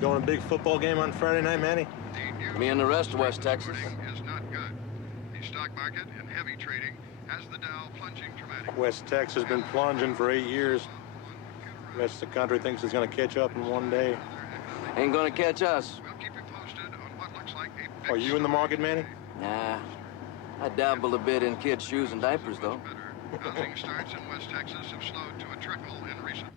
Going to a big football game on Friday night, Manny? Me and the rest of West Texas. Is not good. The stock market and heavy trading has the Dow plunging dramatically. West Texas has been plunging for 8 years. The rest of the country thinks it's going to catch up in one day. Ain't gonna catch us. We'll keep you posted on what looks like a big Are you in the market, Manny? Nah. I dabble a bit in kids' shoes and diapers, though. Housing starts in West Texas have slowed to a trickle in recent.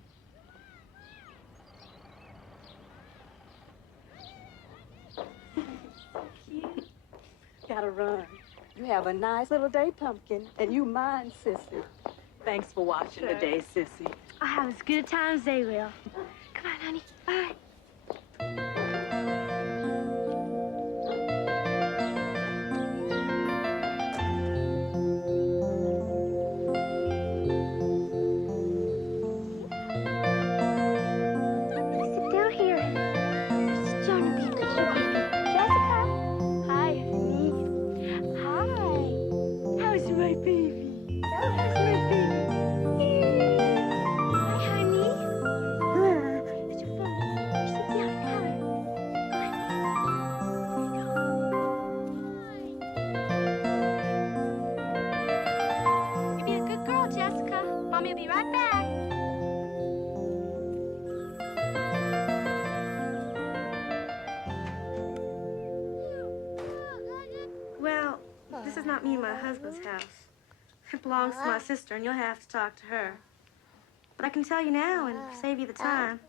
Cute. Gotta run. You have a nice little day, Pumpkin, and you mine, Sissy. Thanks for watching the day, Sissy. I'll have as good a time as they will. Come on, honey. Bye. Sit down here. Just trying to be good to you. Jessica. Hi, honey. Hi. How's my baby? How's my baby? Hi, honey. It's your phone. Sit down, come. You be a good girl, Jessica. Mommy will be right back. Well, this is not me and my husband's house. It belongs to my sister, and you'll have to talk to her. But I can tell you now and save you the time.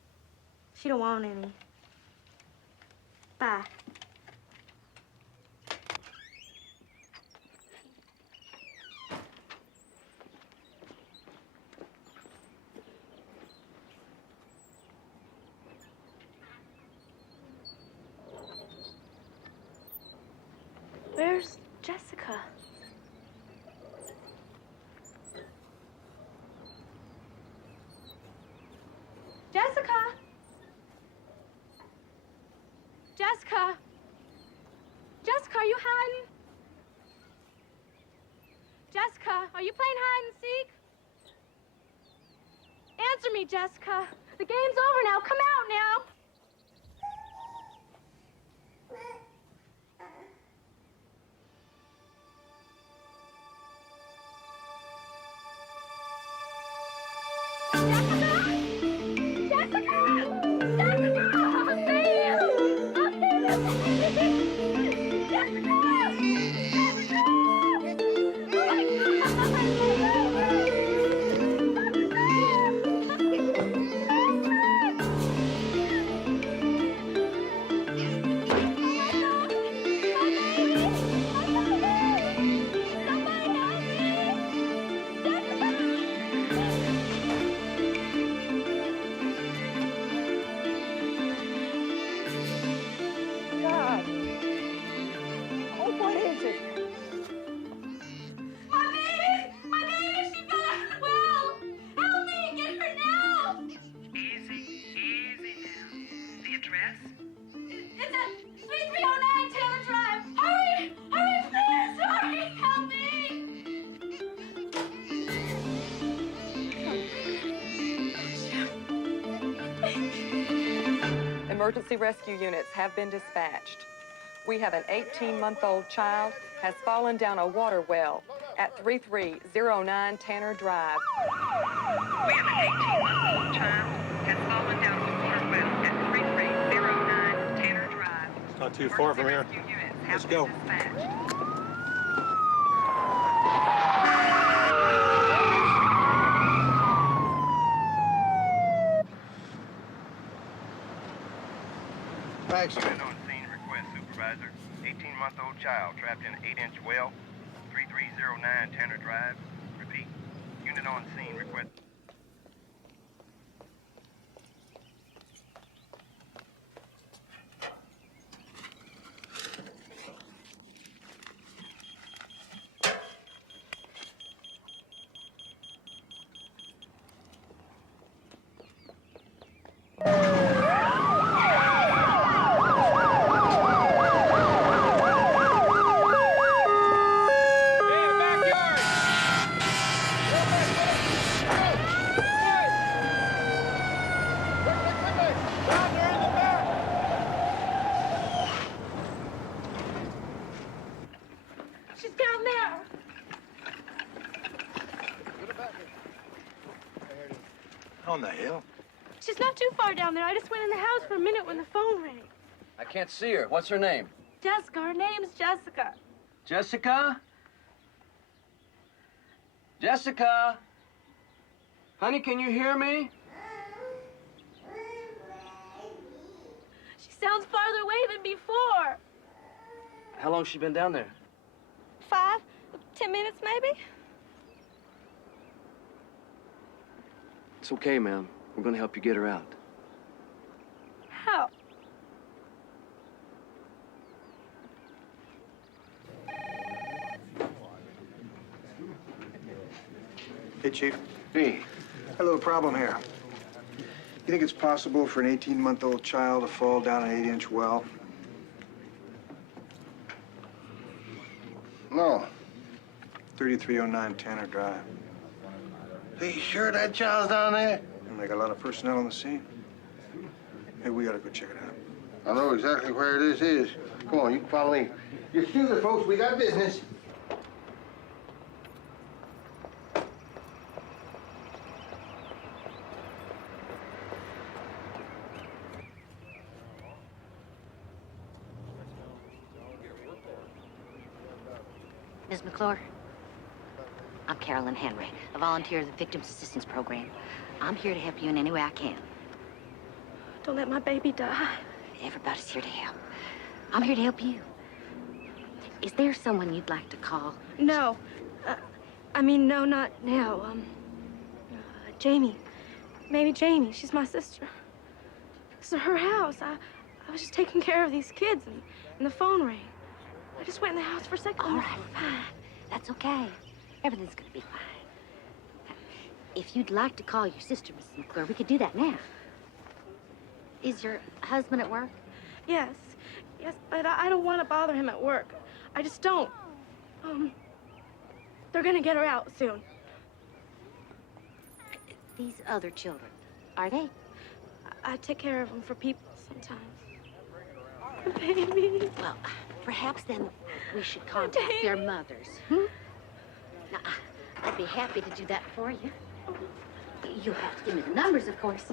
She don't want any. Bye. Where's Jessica? Jessica! Jessica! Jessica, are you hiding? Jessica, are you playing hide and seek? Answer me, Jessica. The game's over now. Come out now. God. Oh, what is it? My baby, she fell out of the well. Help me, get her now. Easy now. The address? It's at 3309 Taylor Drive. Hurry, please, hurry, help me. Emergency rescue units have been dispatched. We have an 18-month-old child has fallen down a water well at 3309 Tanner Drive. We have an 18-month-old child has fallen down a water well at 3309 Tanner Drive. It's not too far from here. Rescue units have Let's been go. dispatched. Unit on scene request, Supervisor. 18-month-old child trapped in an 8-inch well, 3309 Tanner Drive. Repeat. Unit on scene request. On the hill? She's not too far down there. I just went in the house for a minute when the phone rang. I can't see her. What's her name? Jessica. Her name's Jessica. Jessica? Jessica? Honey, can you hear me? She sounds farther away than before. How long's she been down there? 5, 10 minutes maybe? It's okay, ma'am. We're gonna help you get her out. How? Hey, Chief. Hey. Got a little problem here. You think it's possible for an 18-month-old child to fall down an 8-inch well? No. 3309 Tanner Drive. Are you sure that child's down there? And they got a lot of personnel on the scene. Hey, we gotta go check it out. I know exactly where this is. Come on, you can follow me. Excuse us, folks. We got business. Ms. McClure, I'm Carolyn Henry, a volunteer of the Victims Assistance Program. I'm here to help you in any way I can. Don't let my baby die. Everybody's here to help. I'm here to help you. Is there someone you'd like to call? No. No, not now. Jamie. Maybe Jamie. She's my sister. This is her house. I was just taking care of these kids and the phone rang. I just went in the house for a second. All right, fine. That's okay. Everything's gonna be fine. If you'd like to call your sister, Mrs. McClure, we could do that now. Is your husband at work? Yes, but I don't want to bother him at work. I just don't. They're gonna get her out soon. These other children, are they? I take care of them for people sometimes. Baby. Well, perhaps then we should contact their mothers. Hmm? Now, I'd be happy to do that for you. You'll have to give me the numbers, of course.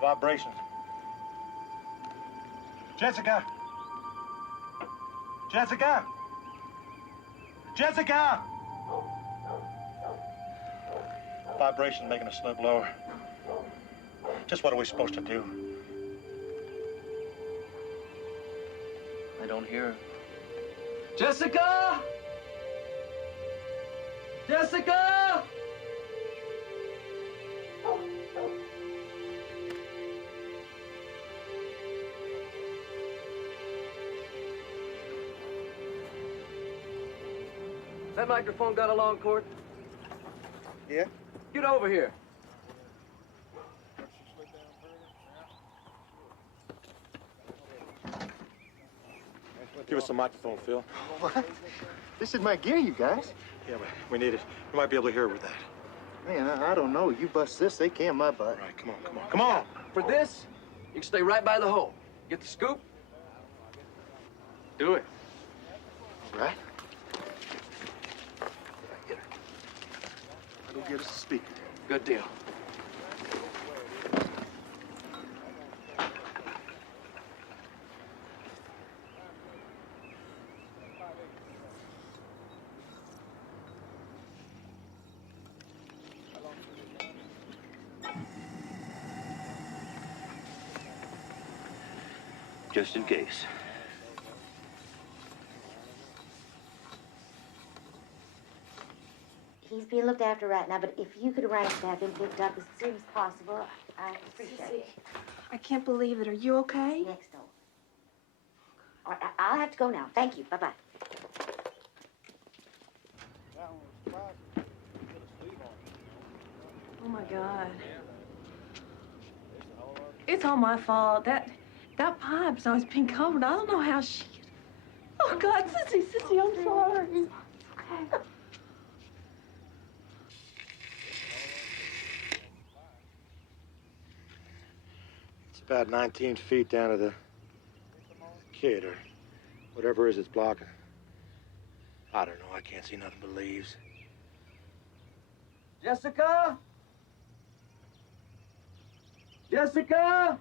Vibrations. Jessica! Jessica! Jessica! Vibration making a slow blower. Just what are we supposed to do? I don't hear her. Jessica! Jessica! That microphone got a long cord? Yeah? Get over here. Give us the microphone, Phil. What? This is my gear, you guys. Yeah, we need it. We might be able to hear with that. Man, I don't know. You bust this, they can my butt. All right, come on, come on, come on! For this, you can stay right by the hole. Get the scoop? Do it. All right. I'll go get us a speaker. Good deal. Just in case. He's being looked after right now, but if you could arrange to have him picked up as soon as possible, I appreciate it. I can't believe it. Are you okay? Next door. All right, I'll have to go now. Thank you. Bye-bye. Oh, my God. It's all my fault. That pipe's always been covered. I don't know how she... Oh, God, Sissy, I'm sorry. Okay. It's about 19 feet down to the kid or whatever it is it's blocking. I don't know. I can't see nothing but leaves. Jessica? Jessica?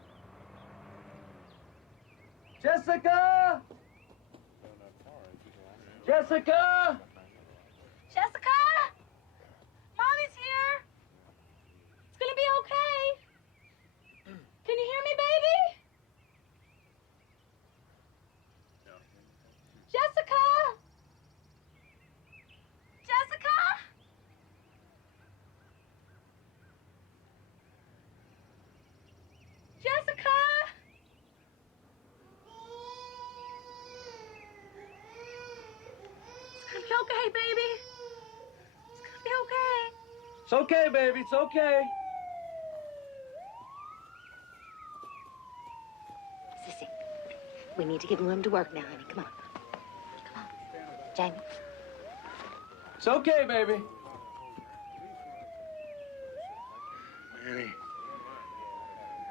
Jessica? Jessica? Jessica? Mommy's here. It's gonna be okay. Can you hear me, baby? Jessica? Jessica? Jessica? It's gonna be okay, baby. It's gonna be okay. It's okay, baby. It's okay. Sissy, we need to give him room to work now, honey. Come on. Come on. Jamie. It's okay, baby. Annie,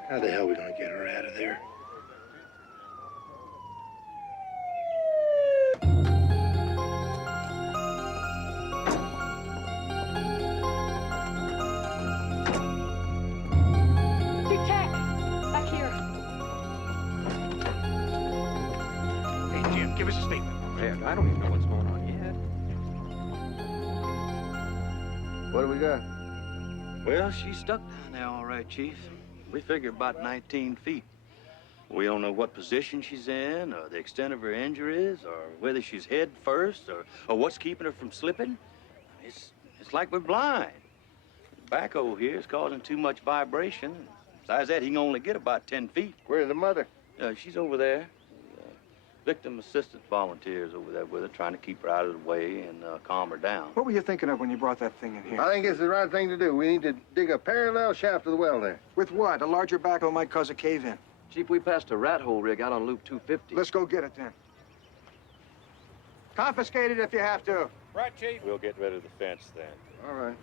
how the hell are we gonna get her out of there? Back here. Hey, Jim, give us a statement. Heck, I don't even know what's going on yet. What do we got? Well, she's stuck down there all right, Chief. We figure about 19 feet. We don't know what position she's in, or the extent of her injuries, or whether she's head first, or what's keeping her from slipping. It's like we're blind. The backhoe here is causing too much vibration. Besides that, he can only get about 10 feet. Where's the mother? She's over there. Victim assistance volunteers over there with her, trying to keep her out of the way and calm her down. What were you thinking of when you brought that thing in here? I think it's the right thing to do. We need to dig a parallel shaft to the well there. With what? A larger backhoe might cause a cave-in. Chief, we passed a rat hole rig out on Loop 250. Let's go get it then. Confiscate it if you have to. Right, Chief. We'll get rid of the fence then. All right.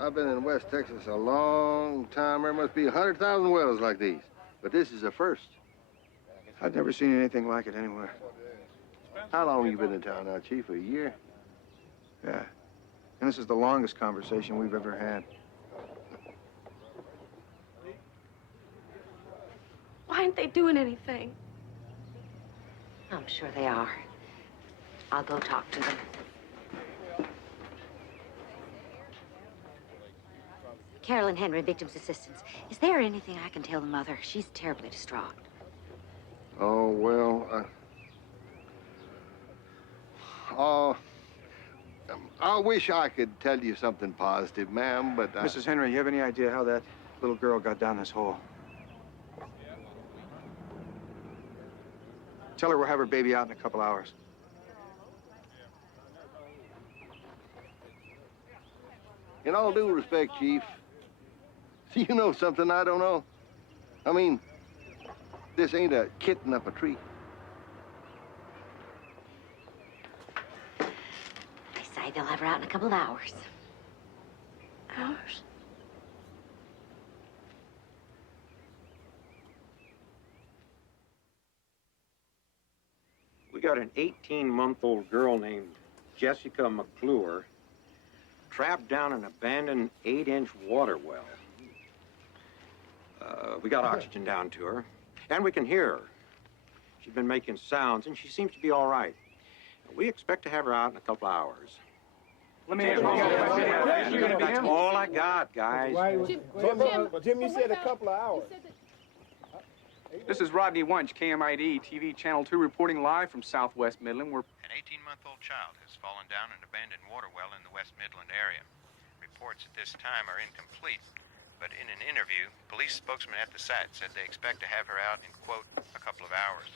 I've been in West Texas a long time. There must be 100,000 wells like these. But this is a first. I've never seen anything like it anywhere. How long have you been in town now, Chief? A year? Yeah. And this is the longest conversation we've ever had. Why aren't they doing anything? I'm sure they are. I'll go talk to them. Carolyn Henry, Victim's Assistance. Is there anything I can tell the mother? She's terribly distraught. Oh, well, I wish I could tell you something positive, ma'am, but... Mrs. Henry, you have any idea how that little girl got down this hole? Tell her we'll have her baby out in a couple hours. In all due respect, Chief, you know something I don't know? I mean, this ain't a kitten up a tree. They say they'll have her out in a couple of hours. Hours? We got an 18-month-old girl named Jessica McClure trapped down an abandoned 8-inch water well. We got oxygen down to her, and we can hear her. She's been making sounds, and she seems to be all right. We expect to have her out in a couple of hours. That's all I got, guys. Jim, you said a couple of hours. This is Rodney Wunsch, KMID, TV Channel 2, reporting live from Southwest Midland. An 18-month-old child has fallen down an abandoned water well in the West Midland area. Reports at this time are incomplete, but in an interview, police spokesman at the site said they expect to have her out in, quote, a couple of hours.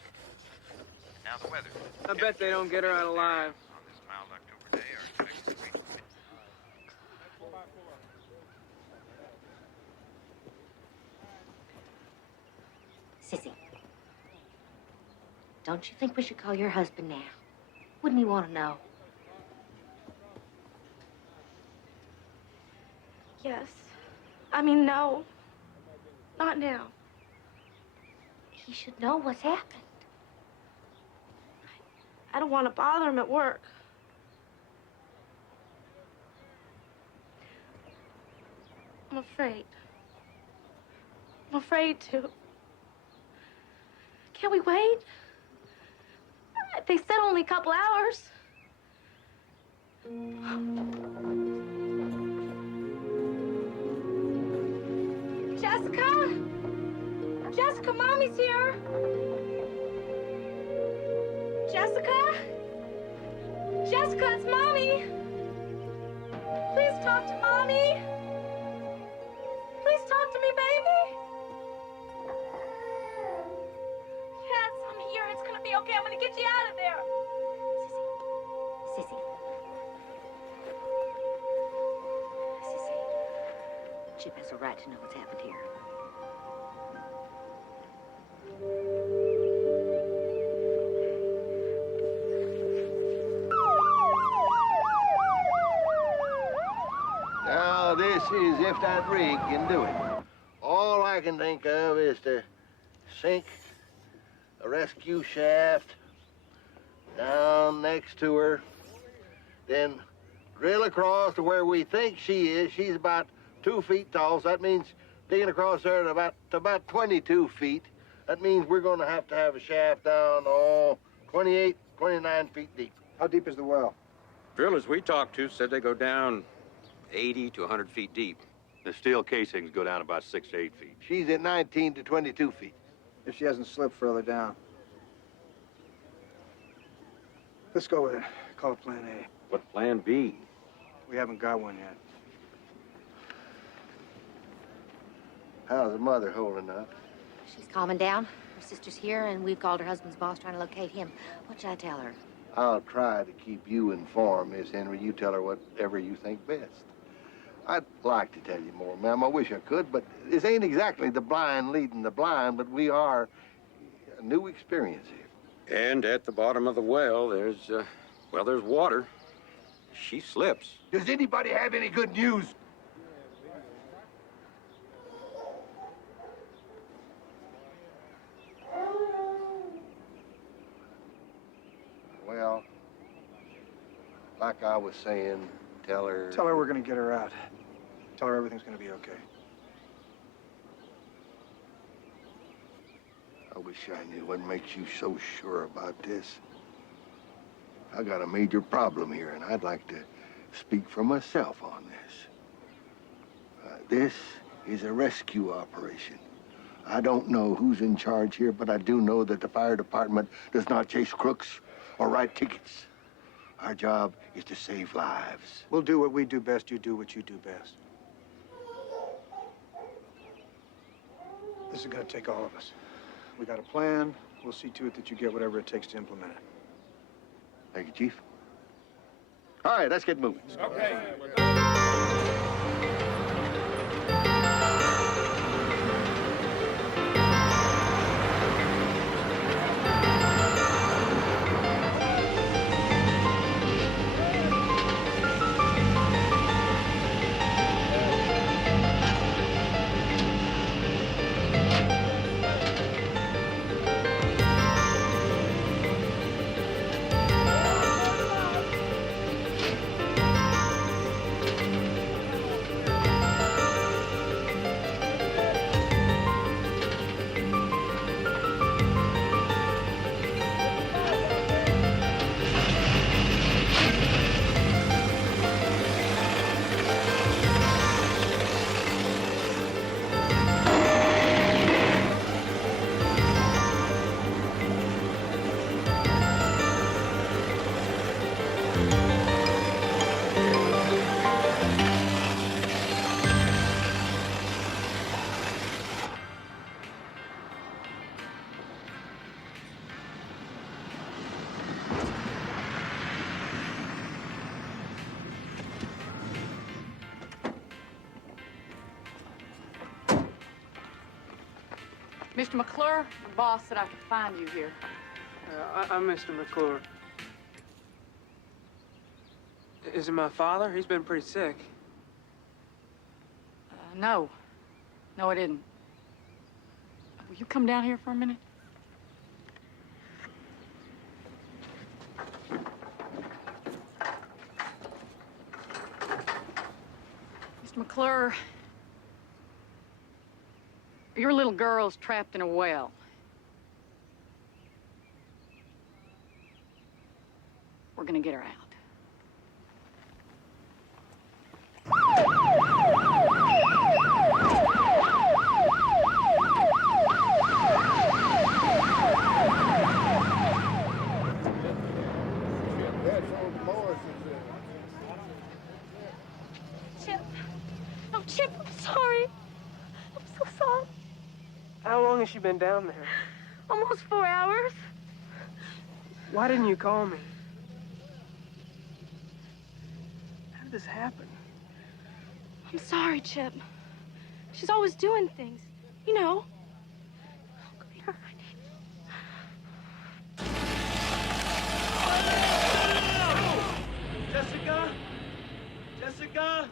Now the weather. I bet they don't get her out alive. On this mild October day are expected to reach the mid- Sissy, don't you think we should call your husband now? Wouldn't he want to know? Yes. I mean, no. Not now. He should know what's happened. I don't want to bother him at work. I'm afraid. I'm afraid to. Can't we wait? They said only a couple hours. Jessica? Jessica, Mommy's here. Jessica? Jessica, it's Mommy. Please talk to Mommy. Please talk to me, baby. Yes, I'm here. It's gonna be okay. I'm gonna get you out of there. Sissy. Sissy. Chip has a right to know what's happened here. Now, this is if that rig can do it. All I can think of is to sink a rescue shaft down next to her, then drill across to where we think she is. She's about 2 feet tall, so that means digging across there to about 22 feet. That means we're going to have a shaft down, 28, 29 feet deep. How deep is the well? Drillers we talked to said they go down 80 to 100 feet deep. The steel casings go down about 6 to 8 feet. She's at 19 to 22 feet. If she hasn't slipped further down. Let's go with it. Call it Plan A. What Plan B? We haven't got one yet. How's the mother holding up? She's calming down. Her sister's here, and we've called her husband's boss trying to locate him. What should I tell her? I'll try to keep you informed, Miss Henry. You tell her whatever you think best. I'd like to tell you more, ma'am. I wish I could, but this ain't exactly the blind leading the blind, but we are a new experience here. And at the bottom of the well, there's water. She slips. Does anybody have any good news? Well, like I was saying, tell her... Tell her we're gonna get her out. Tell her everything's gonna be okay. I wish I knew what makes you so sure about this. I got a major problem here, and I'd like to speak for myself on this. This is a rescue operation. I don't know who's in charge here, but I do know that the fire department does not chase crooks or write tickets. Our job is to save lives. We'll do what we do best. You do what you do best. This is gonna take all of us. We got a plan. We'll see to it that you get whatever it takes to implement it. Thank you, Chief. All right, let's get moving. Okay. Mr. McClure, the boss said I could find you here. I'm Mr. McClure. Is it my father? He's been pretty sick. No. No, I didn't. Will you come down here for a minute? Mr. McClure, your little girl's trapped in a well. We're gonna get her out. Chip. Oh, Chip, I'm sorry. I'm so sorry. How long has she been down there? Almost 4 hours. Why didn't you call me? How did this happen? I'm sorry, Chip. She's always doing things, you know. Oh, come here. Jessica? Jessica?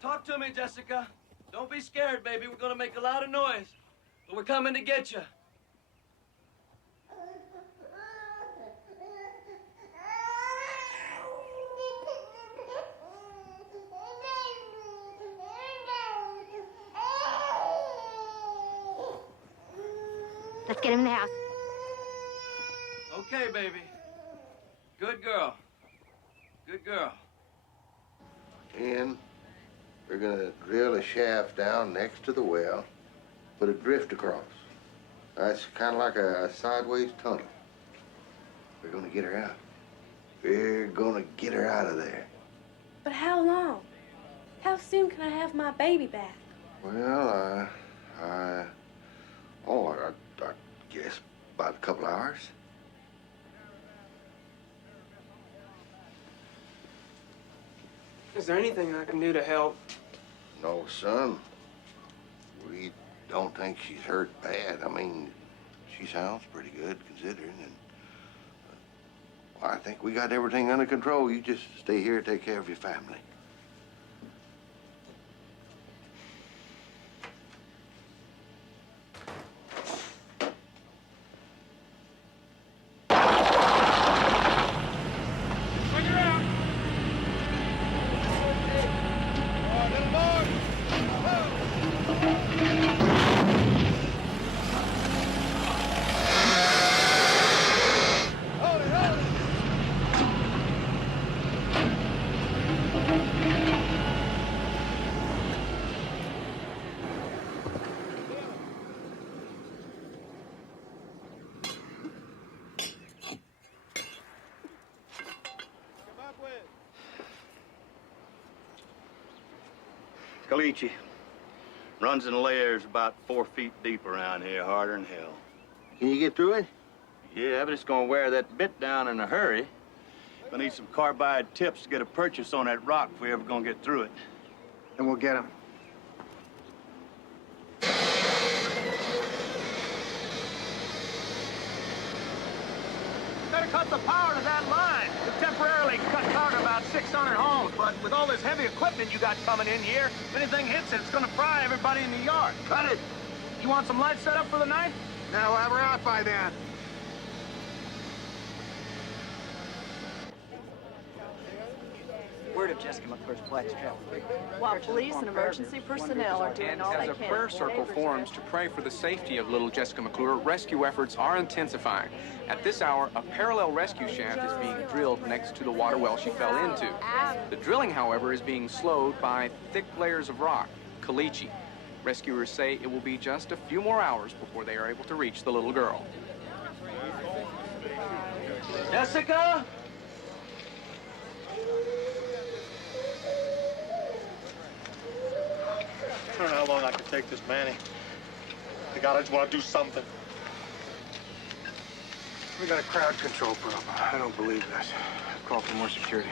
Talk to me, Jessica. Don't be scared, baby. We're gonna make a lot of noise. But we're coming to get you. Let's get him in the house. Okay, baby. Good girl. Good girl. And we're gonna drill a shaft down next to the well, put a drift across. That's kind of like a sideways tunnel. We're gonna get her out. We're gonna get her out of there. But how long? How soon can I have my baby back? Well, I guess about a couple hours. Is there anything I can do to help? No, son. We don't think she's hurt bad. I mean, she sounds pretty good considering, and I think we got everything under control. You just stay here and take care of your family. Caliche. Runs in layers about 4 feet deep around here, harder than hell. Can you get through it? Yeah, but it's gonna wear that bit down in a hurry. We'll need some carbide tips to get a purchase on that rock if we ever gonna get through it. And we'll get him. Better cut the power to that line. We've temporarily cut power to about 600 homes, but with all this heavy equipment you got coming in here, if anything hits it, it's gonna fry everybody in the yard. Cut it! You want some lights set up for the night? Now we'll have her out by then. Word of Jessica McClure's black strap. While police and emergency personnel are doing all they As a can. prayer circle forms to pray for the safety of little Jessica McClure, rescue efforts are intensifying. At this hour, a parallel rescue shaft is being drilled next to the water well she fell into. The drilling, however, is being slowed by thick layers of rock, caliche. Rescuers say it will be just a few more hours before they are able to reach the little girl. Jessica? I don't know how long I can take this, Manny. God, I just want to do something. We got a crowd control problem. I don't believe this. Call for more security.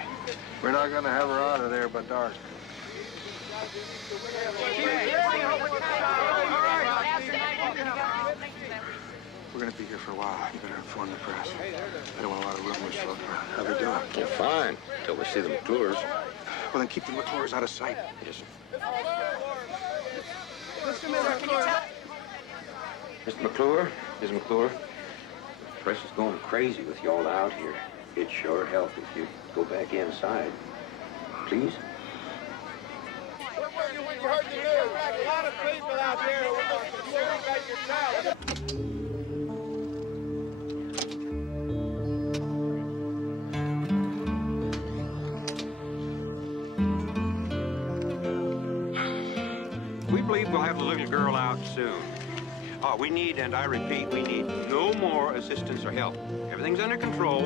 We're not gonna have her out of there by dark. We're gonna be here for a while. You better inform the press. I don't want a lot of rumors floating around. How they doing? Well, fine, until we see the McClures. Well, then keep the McClures out of sight. Yes, sir. Mr. McClure, Ms. McClure, the press is going crazy with you all out here. It'd sure help if you go back inside. Please? You heard the news. A lot of people out there who got your child. We believe we'll have the little girl out soon. We need, and I repeat, we need no more assistance or help. Everything's under control,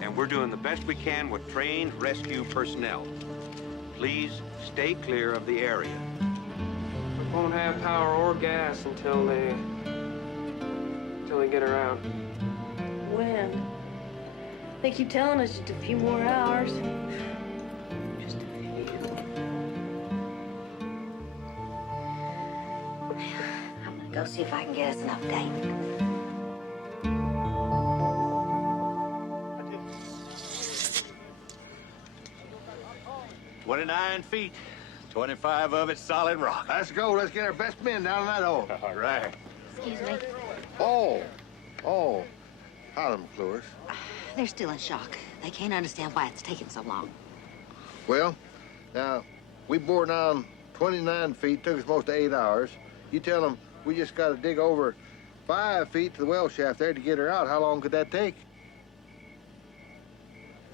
and we're doing the best we can with trained rescue personnel. Please stay clear of the area. We won't have power or gas until they get her out. When? They keep telling us just a few more hours. Just a few. I'm gonna go see if I can get us an update. 29 feet, 25 of it solid rock. Let's go. Let's get our best men down in that hole. All right. Excuse me. Oh. How the McClures? They're still in shock. They can't understand why it's taking so long. Well, now, we bored down 29 feet. Took us most of 8 hours. You tell them we just got to dig over 5 feet to the well shaft there to get her out. How long could that take?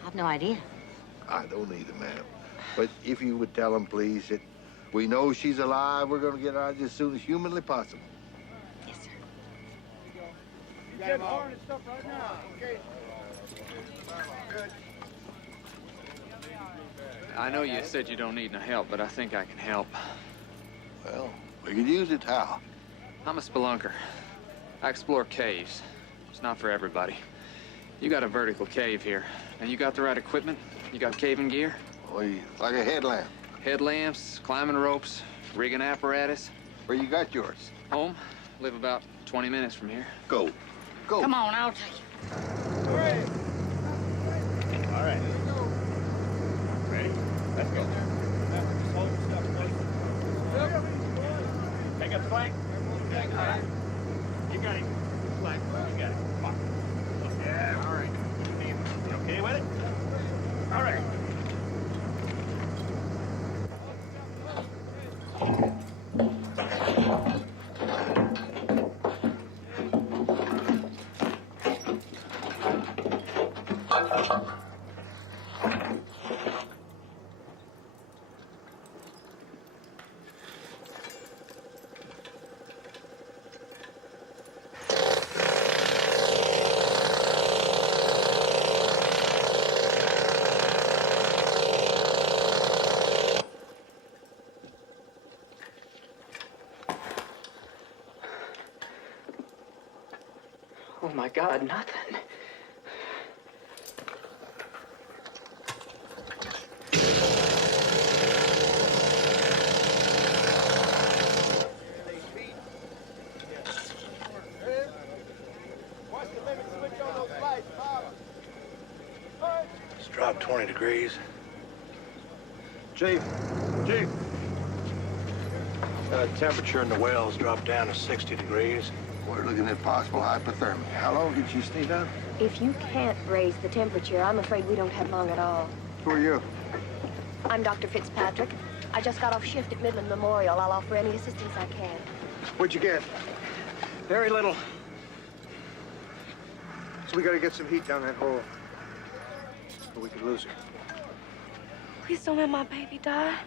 I've no idea. I don't either, ma'am. But if you would tell them, please, that we know she's alive, we're going to get her out as soon as humanly possible. Yes, sir. You got horn and stuff right now. Okay. Good. I know you said you don't need no help, but I think I can help. Well, we could use it. How? I'm a spelunker. I explore caves. It's not for everybody. You got a vertical cave here, and you got the right equipment? You got caving gear? Well, like a headlamp. Headlamps, climbing ropes, rigging apparatus. Where you got yours? Home. Live about 20 minutes from here. Go. Come on, I'll take you. Hooray! All right. Ready? Let's go. Take up the flank. All right. You got it. Flank. You got it. Come on. Yeah, all right. You okay with it? All right. Oh my God, nothing. Watch the limit switch on those lights, Bob. It's dropped 20 degrees. Chief. Temperature in the well's dropped down to 60 degrees. We're looking at possible hypothermia. How long did she stay down? If you can't raise the temperature, I'm afraid we don't have long at all. Who are you? I'm Dr. Fitzpatrick. I just got off shift at Midland Memorial. I'll offer any assistance I can. What'd you get? Very little. So we gotta get some heat down that hole. Or we could lose her. Please don't let my baby die.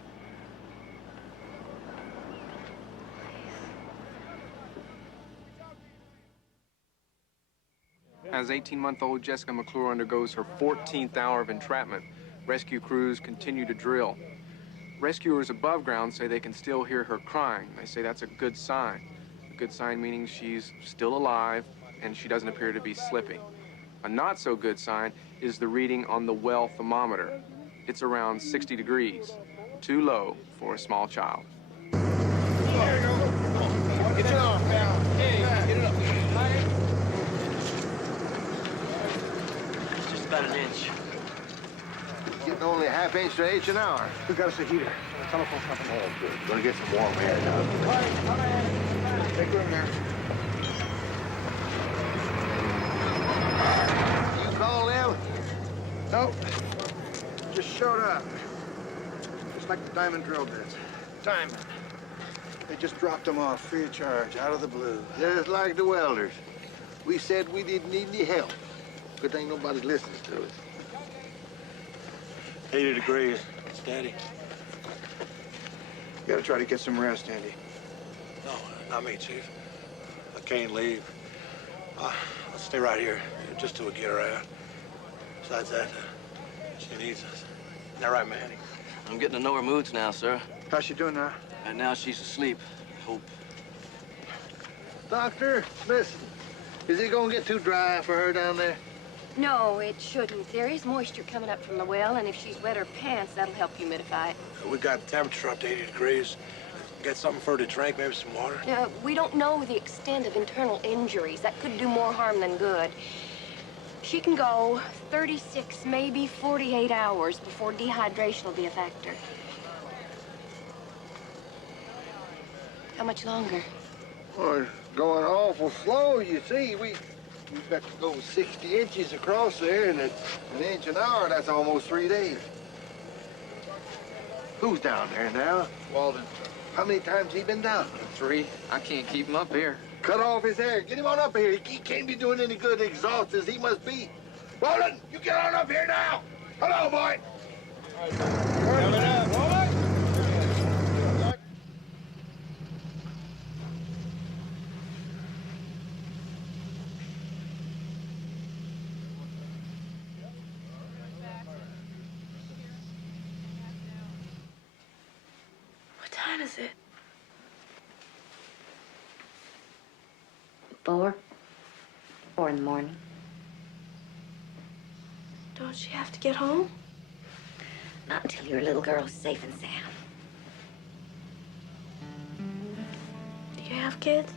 As 18-month-old Jessica McClure undergoes her 14th hour of entrapment, rescue crews continue to drill. Rescuers above ground say they can still hear her crying. They say that's a good sign. A good sign meaning she's still alive and she doesn't appear to be slipping. A not so good sign is the reading on the well thermometer. It's around 60 degrees. too low for a small child. Get your arm down. Hey, get it up. It's just about an inch. Getting only a half inch to an inch an hour. We got us a heater. Telephone company. Oh, good. Gonna get some warm air now. Take room there. You call them? Nope. Just showed up. Just like the diamond drill bits. Diamond. They just dropped them off free of charge, out of the blue. Just like the welders. We said we didn't need any help. Good thing nobody listens to us. 80 degrees. Steady. You gotta try to get some rest, Andy. No, not me, Chief. I can't leave. I'll stay right here just till we get her out. Besides that, she needs us. Isn't that right, Manny? I'm getting to know her moods now, sir. How's she doing now? And now she's asleep. I hope. Doctor, listen. Is it gonna get too dry for her down there? No, it shouldn't. There is moisture coming up from the well, and if she's wet her pants, that'll help humidify it. We got the temperature up to 80 degrees. Get something for her to drink, maybe some water? We don't know the extent of internal injuries. That could do more harm than good. She can go 36, maybe 48 hours before dehydration will be a factor. How much longer? Well, it's going awful slow, you see. We've got to go 60 inches across there, and at an inch an hour, that's almost 3 days. Who's down there now? Walden. How many times he been down? 3. I can't keep him up here. Cut off his hair. Get him on up here. He can't be doing any good exhausted as he must be. Walden, you get on up here now. Hello, boy. Coming up. Walden. What time is it? 4 in the morning. Don't she have to get home? Not until your little girl's safe and sound. Do you have kids?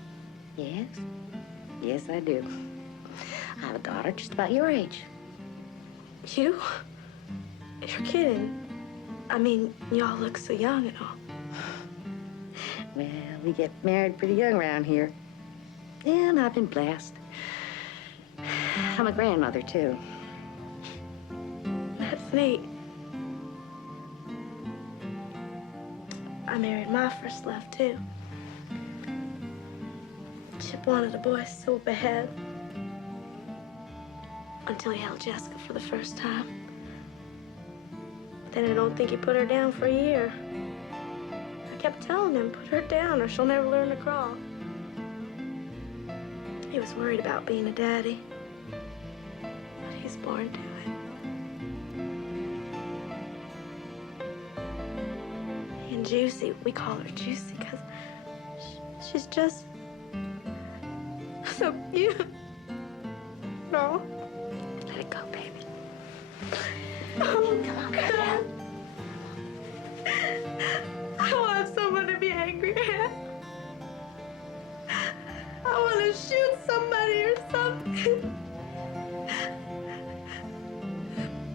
Yes. Yes, I do. I have a daughter just about your age. You? You're kidding. I mean, y'all look so young and all. Well, we get married pretty young around here. And I've been blessed. I'm a grandmother, too. That's neat. I married my first love, too. Chip wanted a boy so bad. Until he held Jessica for the first time. But then I don't think he put her down for a year. I kept telling him, put her down or she'll never learn to crawl. He was worried about being a daddy. But he's born to it. And Juicy, we call her Juicy because she's just so cute. No. Let it go, baby. Oh, come on, God. I want someone to be angry at. I want to shoot somebody or something.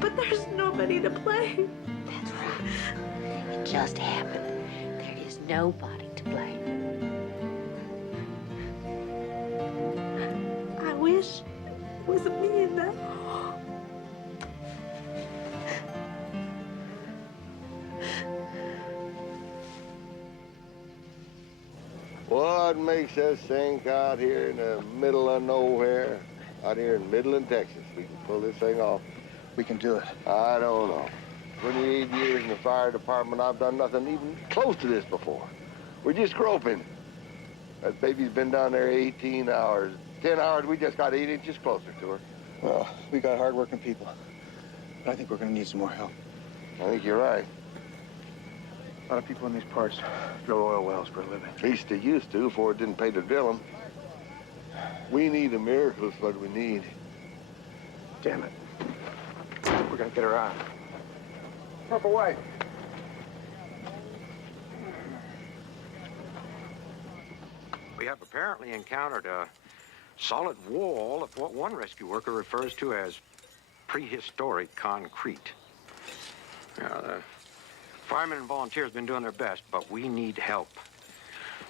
But there's nobody to blame. That's right. It just happened. There is nobody to blame. I wish it was me in that. What makes us think out here in the middle of nowhere, out here in Midland, Texas, we can pull this thing off? We can do it. I don't know. 28 years in the fire department, I've done nothing even close to this before. We're just groping. That baby's been down there 18 hours. 10 hours, we just got 8 inches closer to her. Well, we got hard-working people. But I think we're gonna need some more help. I think you're right. A lot of people in these parts drill oil wells for a living. At least they used to before it didn't pay to drill them. We need a miracle is what we need. Damn it. We're gonna get her out. Purple White. we have apparently encountered a solid wall of what one rescue worker refers to as prehistoric concrete. The firemen and volunteers have been doing their best, but we need help.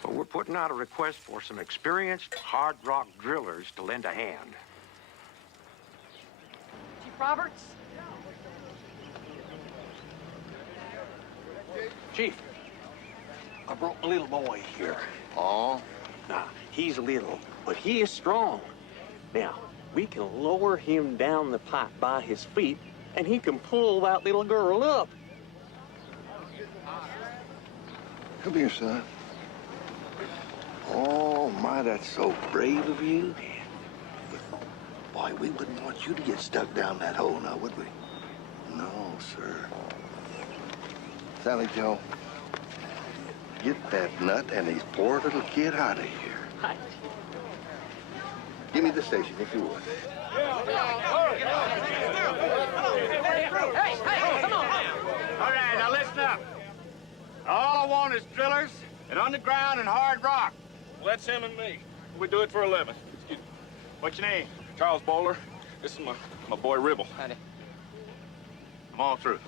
But we're putting out a request for some experienced hard rock drillers to lend a hand. Chief Roberts? Chief, I brought a little boy here. Oh? Now, he's little, but he is strong. Now, we can lower him down the pipe by his feet, and he can pull that little girl up. Come here, son. Oh, my, that's so brave of you. Boy, we wouldn't want you to get stuck down that hole now, would we? No, sir. Sally Joe, get that nut and his poor little kid out of here. Hi. Give me the station, if you would. Hey, come on. All right, now listen up. All I want is drillers and underground and hard rock. Well, that's him and me. We do it for a living. Excuse me. What's your name? Charles Bowler. This is my boy Ribble. Howdy. Come on through.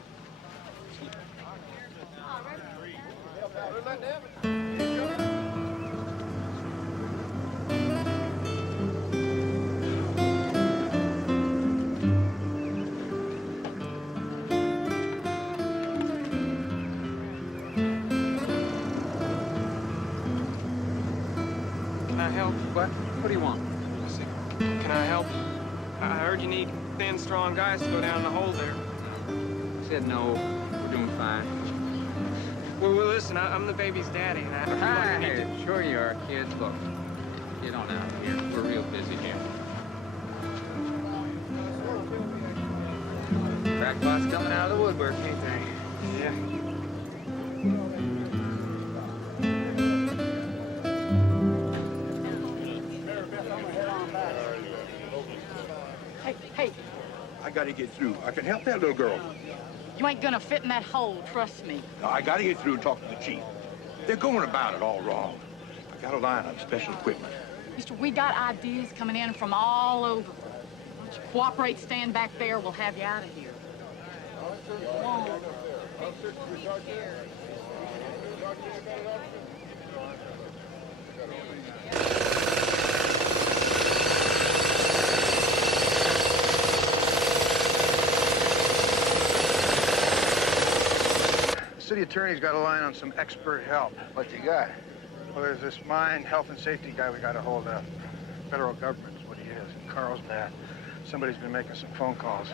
Can I help? What do you want? Can I help? I heard you need thin, strong guys to go down the hole there. I said no. We're doing fine. Well, listen, I'm the baby's daddy, and I feel like I need to... Sure you are, kids. Look, get on out here. We're real busy here. Crackpots coming out of the woodwork, ain't they? Yeah. Hey, I gotta get through. I can help that little girl. you ain't gonna fit in that hole, trust me. No, I gotta get through and talk to the chief. They're going about it all wrong. I got a line on special equipment. Mister, we got ideas coming in from all over. Why don't you cooperate, stand back there, we'll have you out of here. Come on. The city attorney's got a line on some expert help. What you got? Well, there's this mine health and safety guy we got a hold of. Federal government is what he is. In Carlsbad. Somebody's been making some phone calls.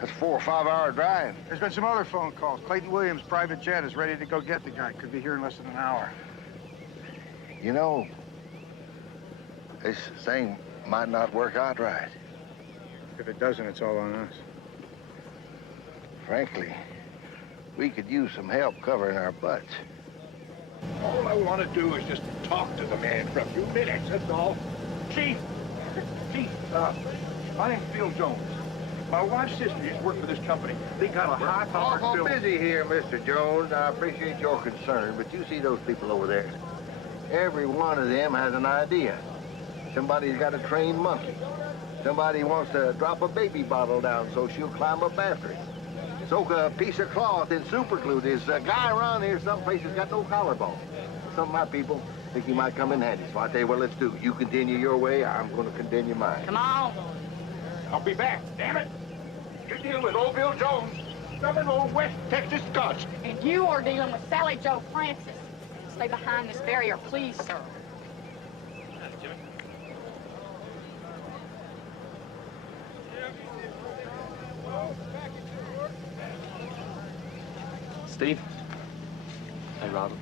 That's 4 or 5 hour drive. There's been some other phone calls. Clayton Williams' private jet is ready to go get the guy. Could be here in less than an hour. You know, this thing might not work out right. If it doesn't, it's all on us. Frankly, we could use some help covering our butts. All I want to do is just talk to the man for a few minutes, that's all. Chief, my name's Bill Jones. My wife's sister used to work for this company. They got a high-powered awful building. busy here, Mr. Jones. I appreciate your concern, but you see those people over there? Every one of them has an idea. Somebody's got a trained monkey. Somebody wants to drop a baby bottle down so she'll climb up after it. Soak a piece of cloth in superglue. There's a guy around here someplace that's got no collarbone. Some of my people think he might come in handy. So I tell you what, let's do. You continue your way, I'm going to continue mine. Come on. I'll be back, damn it. You're dealing with old Bill Jones, stubborn old West Texas Scotch. And you are dealing with Sally Joe Francis. Stay behind this barrier, please, sir. Steve? Hey, Robin.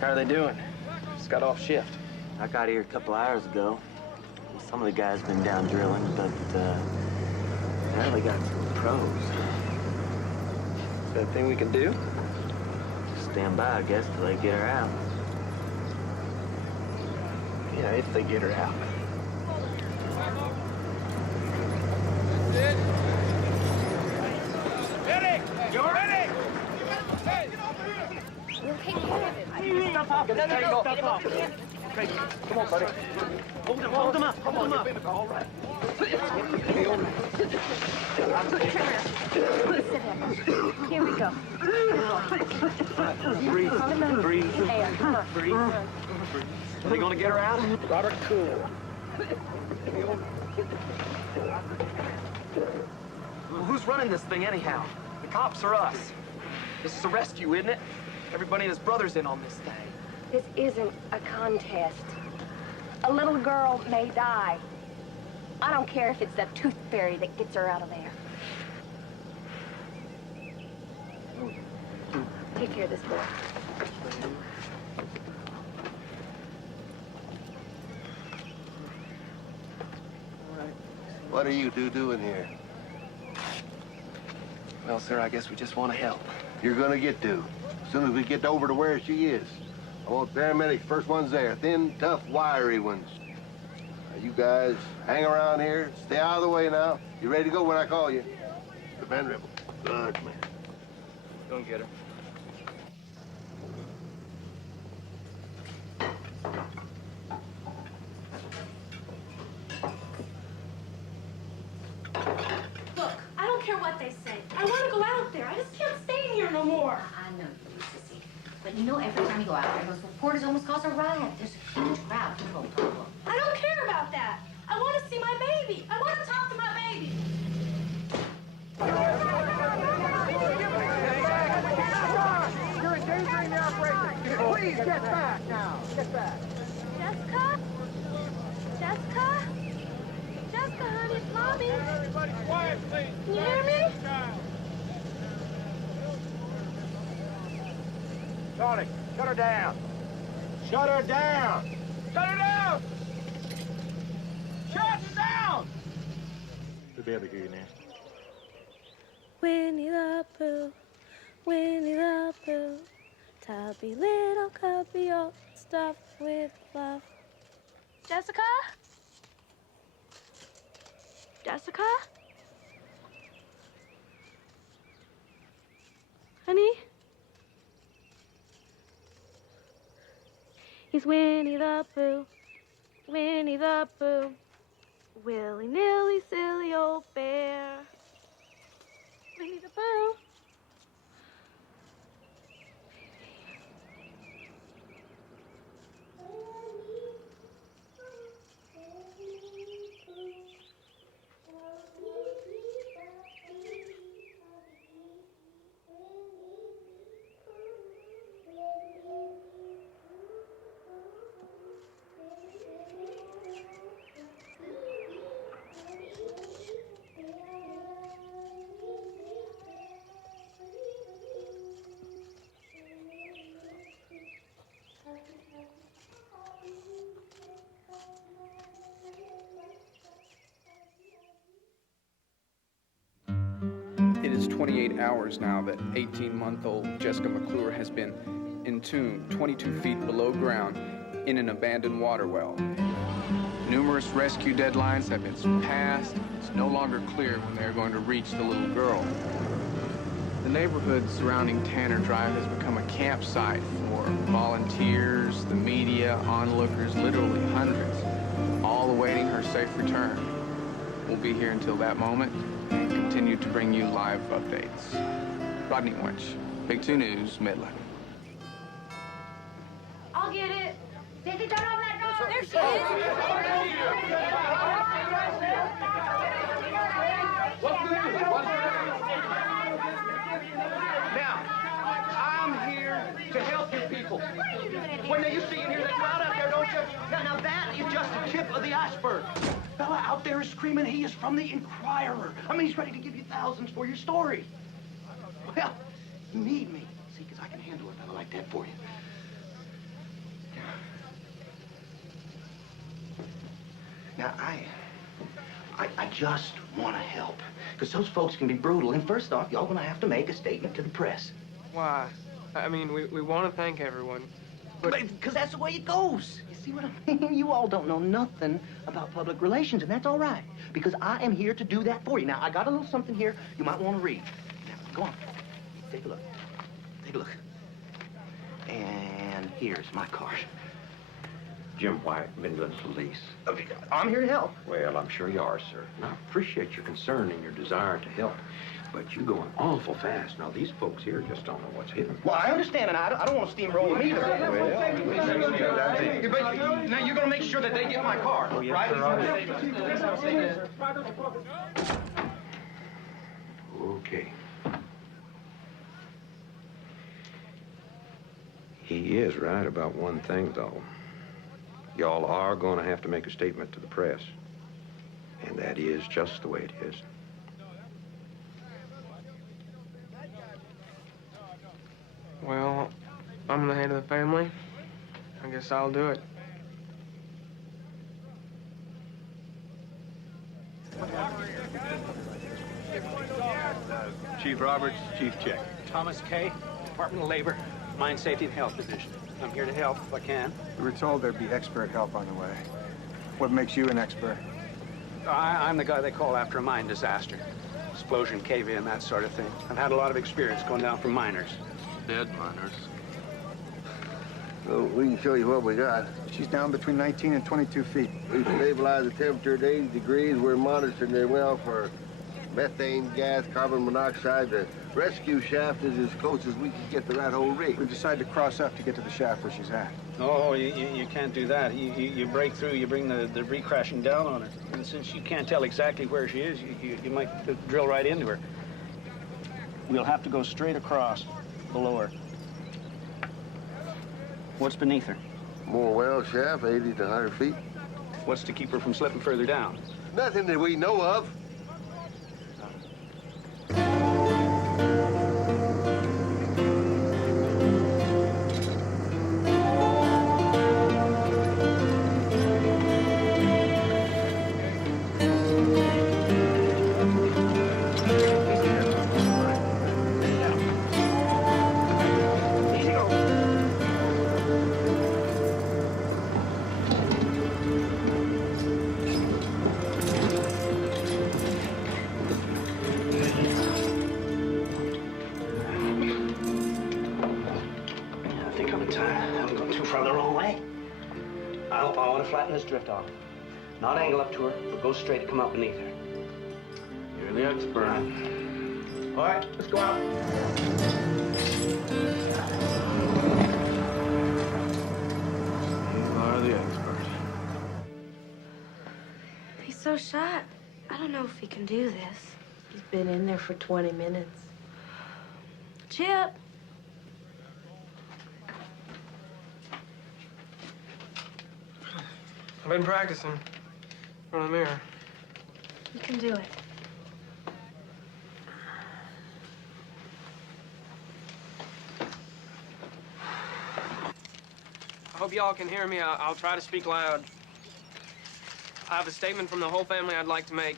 How are they doing? Just got off shift. I got here a couple hours ago. Some of the guys been down drilling, but apparently got some pros. Is that a thing we can do? Just stand by, I guess, till they get her out. Yeah, if they get her out. Ready? You ready? We'll take care of him. Step up. Step up. Okay, come on, buddy. Hold him up. Hold him up. All right. Here we go. Breathe. Breathe. Breathe. Are they gonna get her out? Got her cool. Well, who's running this thing anyhow? The cops or us? This is a rescue, isn't it? Everybody and his brother's in on this thing. This isn't a contest. A little girl may die. I don't care if it's the tooth fairy that gets her out of there. Take care of this boy. What are you two doing here? Well, sir, I guess we just want to help. You're gonna get to. As soon as we get over to where she is. I want paramedics, first ones there. Thin, tough, wiry ones. Now, you guys hang around here. Stay out of the way now. You ready to go when I call you? The Van Rebel. Good man. Don't get her. Look, I don't care what they say. I want to go out there. I just can't stay in here no more. I know you, Sissy. But you know, every time you go out there, those reporters almost cause a riot. There's a huge crowd to go problem. I don't care about that. I want to see my baby. I want to talk to my baby. You're endangering the operation. Please get back now. Get back. Jessica? Jessica? Jessica, honey, it's Mommy. Everybody quiet, please. Can you hear me? Tony, shut her down. Shut her down. Shut her down. Shut her down. We'll be able to hear you now. Winnie the Pooh, Winnie the Pooh, tubby little cubby all stuffed with fluff. Jessica? Jessica? Honey? He's Winnie the Pooh, Winnie the Pooh, willy-nilly silly old bear. Winnie the Pooh. It is 28 hours now that 18-month-old Jessica McClure has been entombed 22 feet below ground in an abandoned water well. Numerous rescue deadlines have been passed. It's no longer clear when they're going to reach the little girl. The neighborhood surrounding Tanner Drive has become a campsite for volunteers, the media, onlookers, literally hundreds, all awaiting her safe return. We'll be here until that moment and continue to bring you live updates. Rodney Winch, Big 2 News, Midland. I'll get it. Sissy, turn on that door. There she Now, I'm here to help you people. When you see and hear that crowd out there, don't you? Now that is just the tip of the iceberg. Fella out there is screaming he is from the Inquirer. I mean, he's ready to give you thousands for your story. Well, you need me, see, because I can handle a fella like that for you. Now, I just want to help, because those folks can be brutal. And first off, y'all gonna have to make a statement to the press. Why? I mean, we want to thank everyone. But because that's the way it goes. You see what I mean? You all don't know nothing about public relations, and that's all right, because I am here to do that for you. Now, I got a little something here you might want to read. Now, go on. Take a look. Take a look. Here's my card. Jim White, Midland Police. I'm here to help. Well, I'm sure you are, sir. And I appreciate your concern and your desire to help. But you're going awful fast. Now, these folks here just don't know what's hidden. Well, I understand, and I don't want to steamroll them either. But now you're going to make sure that they get my card, right? Okay. He is right about one thing, though. Y'all are going to have to make a statement to the press. And that is just the way it is. Well, I'm the head of the family. I guess I'll do it. Chief Roberts, Chief Check. Thomas K., Department of Labor, Mine Safety and Health Division. I'm here to help if I can. We were told there'd be expert help on the way. What makes you an expert? I'm the guy they call after a mine disaster. Explosion, cave-in, that sort of thing. I've had a lot of experience going down for miners. Dead miners. So we can show you what we got. She's down between 19 and 22 feet. We've stabilized the temperature at 80 degrees. We're monitoring their well for methane gas, carbon monoxide. The rescue shaft is as close as we can get to that whole rig. We decided to cross up to get to the shaft where she's at. Oh, you can't do that. You break through, you bring the debris crashing down on her. And since you can't tell exactly where she is, you might drill right into her. We'll have to go straight across below her. What's beneath her? More well shaft, 80 to 100 feet. What's to keep her from slipping further down? Nothing that we know of. Flatten this drift off. Not angle up to her, but go straight to come up beneath her. You're the expert. All right, let's go out. You are the expert. He's so shot. I don't know if he can do this. He's been in there for 20 minutes. Chip. I've been practicing in front of the mirror. You can do it. I hope y'all can hear me. I'll try to speak loud. I have a statement from the whole family I'd like to make.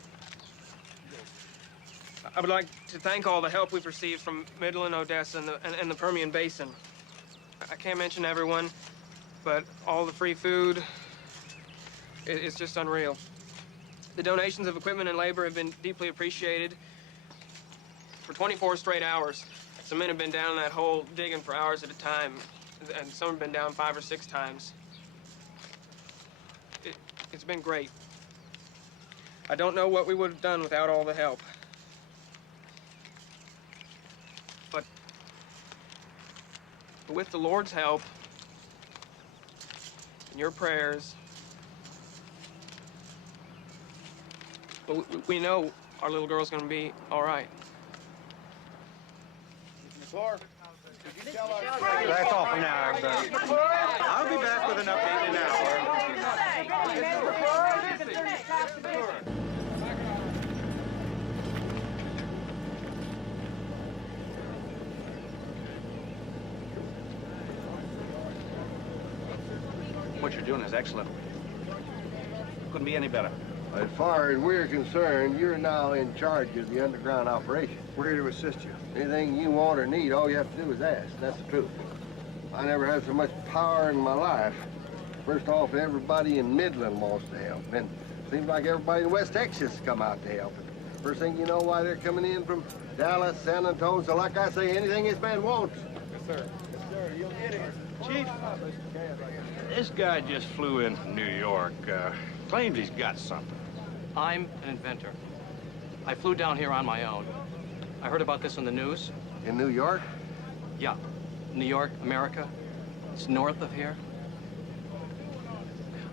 I would like to thank all the help we've received from Midland, Odessa, and the Permian Basin. I can't mention everyone, but all the free food, it's just unreal. The donations of equipment and labor have been deeply appreciated. For 24 straight hours, some men have been down in that hole digging for hours at a time, and some have been down 5 or 6 times. It's been great. I don't know what we would have done without all the help. But with the Lord's help and your prayers, we know our little girl's gonna be all right. McClure, could you tell us? That's all for now, everybody. I'll be back with an update in an hour. What you're doing is excellent. Couldn't be any better. As far as we're concerned, you're now in charge of the underground operation. We're here to assist you. Anything you want or need, all you have to do is ask. That's the truth. I never had so much power in my life. First off, everybody in Midland wants to help. Then seems like everybody in West Texas has come out to help. First thing you know, why they're coming in from Dallas, San Antonio. So like I say, anything this man wants. Yes, sir. Yes, sir. You'll get it. Chief, This guy just flew in from New York. Claims he's got something. I'm an inventor. I flew down here on my own. I heard about this on the news. In New York? Yeah. New York, America. It's north of here.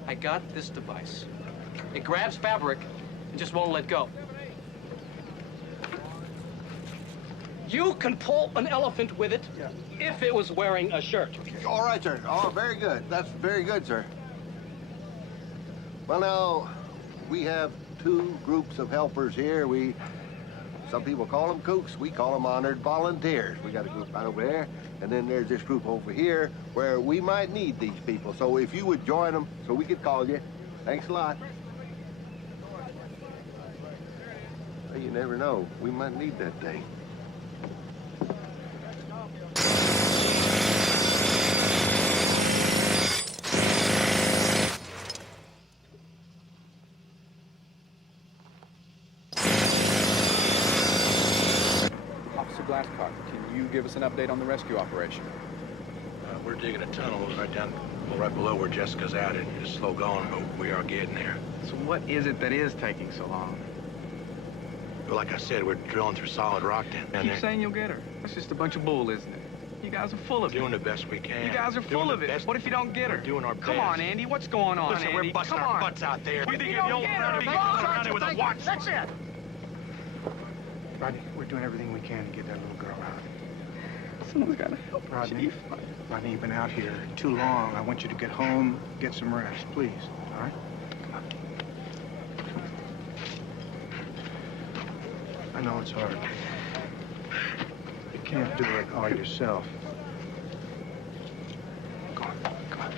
I got this device. It grabs fabric and just won't let go. You can pull an elephant with it if it was wearing a shirt. All right, sir. Oh, very good. That's very good, sir. Well, now, we have two groups of helpers here. Some people call them kooks. We call them honored volunteers. We got a group right over there, and then there's this group over here where we might need these people. So if you would join them so we could call you. Thanks a lot. Well, you never know. We might need that thing. Glasscock, can you give us an update on the rescue operation? We're digging a tunnel right below where Jessica's at. It's slow going, but we are getting there. So what is it that is taking so long? Well, like I said, we're drilling through solid rock down Keep there. saying you'll get her. That's just a bunch of bull, isn't it? You guys are full of it. Doing the best we can. You guys are full of it. What if you don't get her? We're doing our best. Come on, Andy. What's going on, Listen, Andy? we're busting Come our on. butts out there. What You if think you you're don't the get old her? man to be Boss, going around here with a watch? That's it. Rodney, we're doing everything we can to get that little girl out. Someone's got to help her, Rodney, Chief. Rodney, you've been out here too long. I want you to get home, get some rest, please. All right? I know it's hard. You can't do it all yourself. Go on, come on.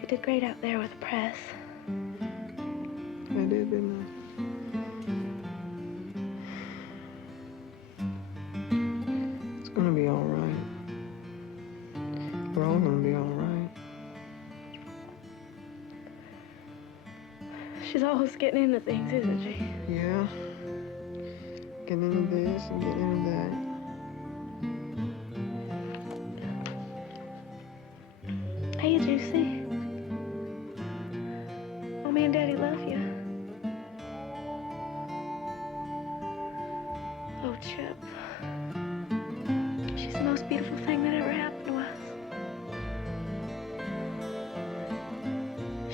You did great out there with the press. I did, didn't I? It's gonna be all right. We're all gonna be all right. She's always getting into things, isn't she? Yeah. Getting into this and getting into that. Hey, Juicy. Mommy and Daddy love you. Oh, Chip. She's the most beautiful thing that ever happened to us.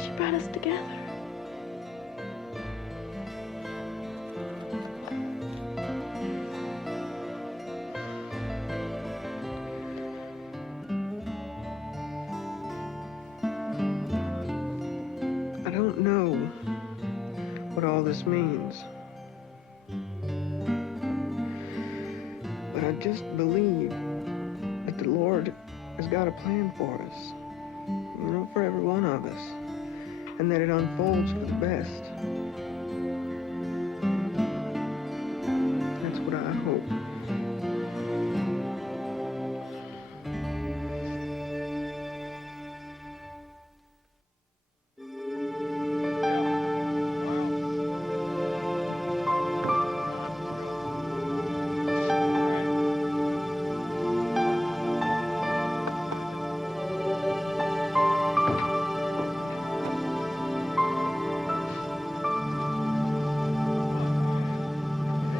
She brought us together. I don't know what all this means. But I just believe that the Lord has got a plan for us. You know, for every one of us. And that it unfolds for the best. That's what I hope.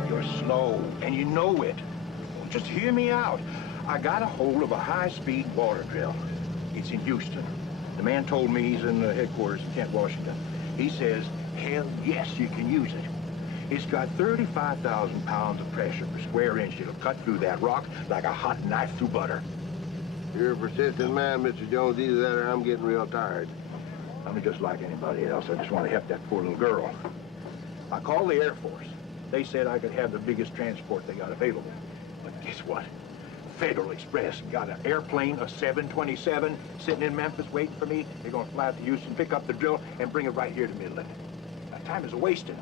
You're slow, and you know it. Just hear me out. I got a hold of a high-speed water drill. It's in Houston. The man told me he's in the headquarters in Kent, Washington. He says, hell yes, you can use it. It's got 35,000 pounds of pressure per square inch. It'll cut through that rock like a hot knife through butter. You're a persistent man, Mr. Jones. Either that or I'm getting real tired. I'm just like anybody else. I just want to help that poor little girl. I called the Air Force. They said I could have the biggest transport they got available. But guess what? Federal Express got an airplane, a 727, sitting in Memphis waiting for me. They're going to fly to Houston, pick up the drill, and bring it right here to Midland. That time is wasted.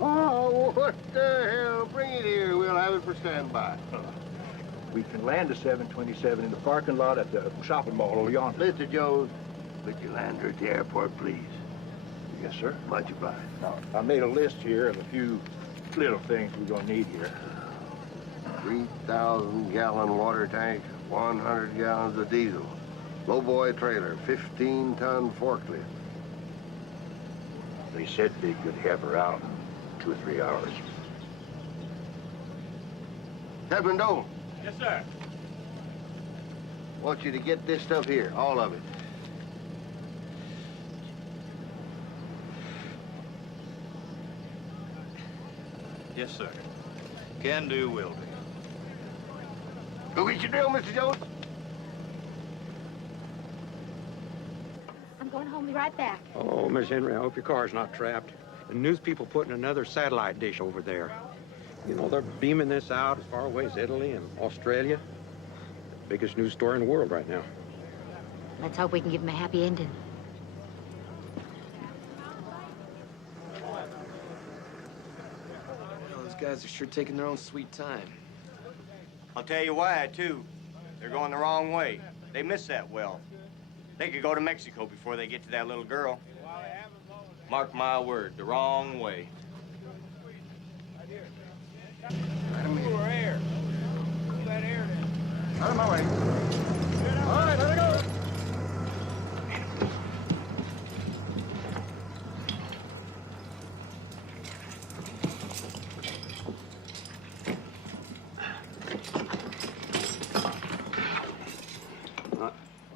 Oh, what the hell? Bring it here. We'll have it for standby. We can land the 727 in the parking lot at the shopping mall over yonder. Mr. Jones, would you land her at the airport, please? Yes, sir. Much obliged. Now, I made a list here of a few little things we're going to need here. 3,000-gallon water tank, 100 gallons of diesel, lowboy trailer, 15-ton forklift. They said they could have her out in 2 or 3 hours. Captain Dolan. Yes, sir. Want you to get this stuff here, all of it. Yes, sir. Can do, will do. Go get your drill, Mr. Jones. I'm going home. Be right back. Oh, Miss Henry, I hope your car's not trapped. The news people putting another satellite dish over there. You know, they're beaming this out as far away as Italy and Australia. Biggest news story in the world right now. Let's hope we can give him a happy ending. Those guys are sure taking their own sweet time. I'll tell you why, too. They're going the wrong way. They missed that well. They could go to Mexico before they get to that little girl. Mark my word, the wrong way. Over here. Pull that air down. Out of my way. All right, let it go.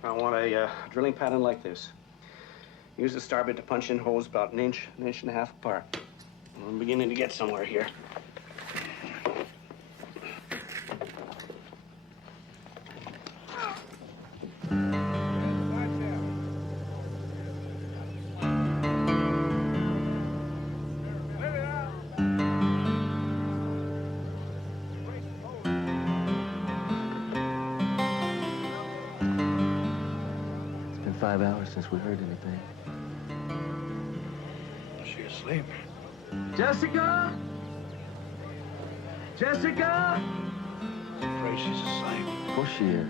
I want a drilling pattern like this. Use the starbit to punch in holes about an inch and a half apart. I'm beginning to get somewhere here. It's been 5 hours since we heard anything. Is she asleep? Jessica? Jessica? I'm afraid she's asleep. Of course she is.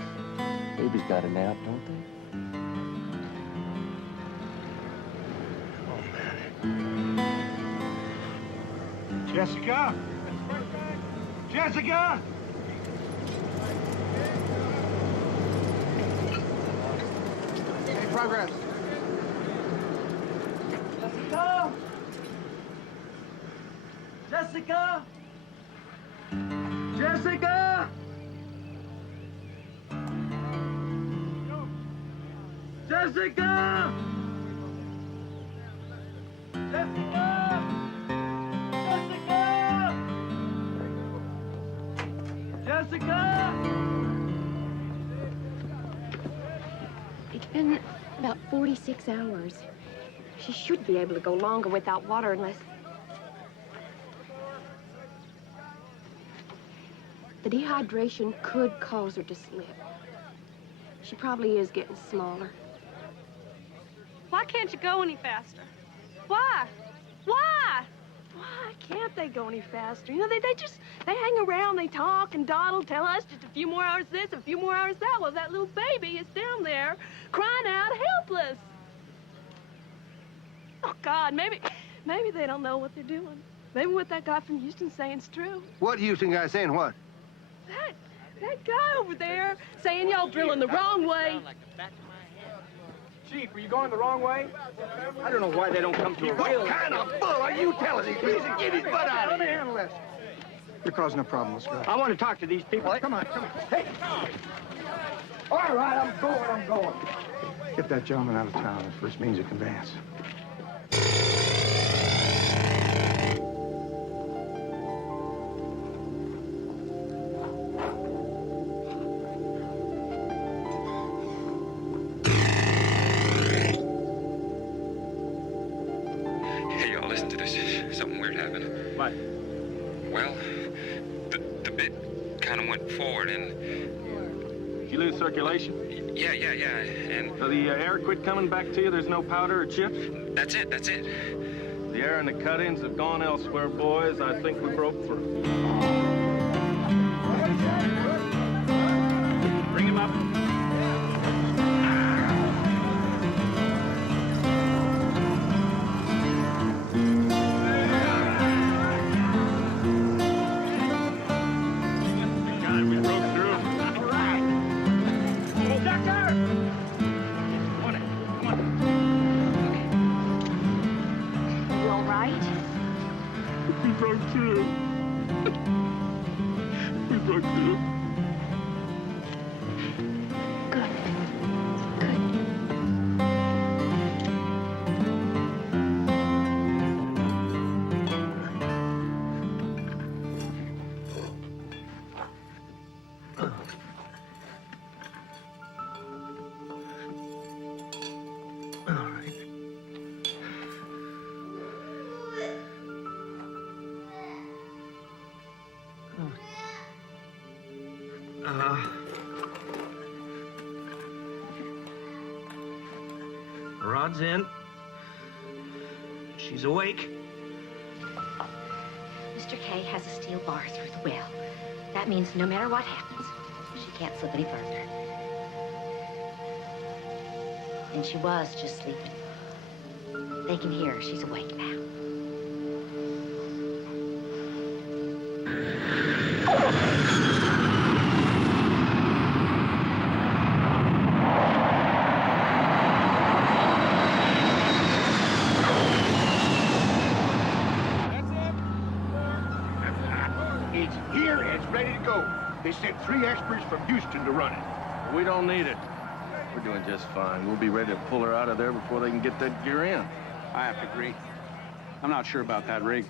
Babies got a nap, don't they? Jessica? Jessica? Any progress? Jessica? Jessica? Jessica? Jessica? Jessica? Jessica? Jessica? It's been about 46 hours. She should be able to go longer without water unless... The dehydration could cause her to slip. She probably is getting smaller. Why can't you go any faster? Why? Why? Why can't they go any faster? You know, they hang around, they talk and dawdle, tell us just a few more hours this, a few more hours that. Well, that little baby is down there crying out helpless. Oh, God, maybe they don't know what they're doing. Maybe what that guy from Houston's saying's true. What Houston guy saying what? That guy over there saying y'all drilling the wrong way. Chief, are you going the wrong way? I don't know why they don't come to a real... What kind of bull are you telling these people? Get his butt out of here. You're causing a problem, let's go. I want to talk to these people. Come on, come on. Hey! All right, I'm going. Get that gentleman out of town. His first means of conveyance. What? Well, the bit kind of went forward and... Did you lose circulation? Yeah, and... So the air quit coming back to you? There's no powder or chips? That's it. The air and the cut-ins have gone elsewhere, boys. I think we broke through. Bring him up. We broke through. All right. Oh, doctor! Come on. You all right? We broke through. We broke through. Rod's in. She's awake. Mr. K has a steel bar through the well. That means no matter what happens, she can't slip any further. And she was just sleeping. They can hear her. She's awake now. It's here and it's ready to go. They sent 3 experts from Houston to run it. We don't need it. We're doing just fine. We'll be ready to pull her out of there before they can get that gear in. I have to agree. I'm not sure about that rig.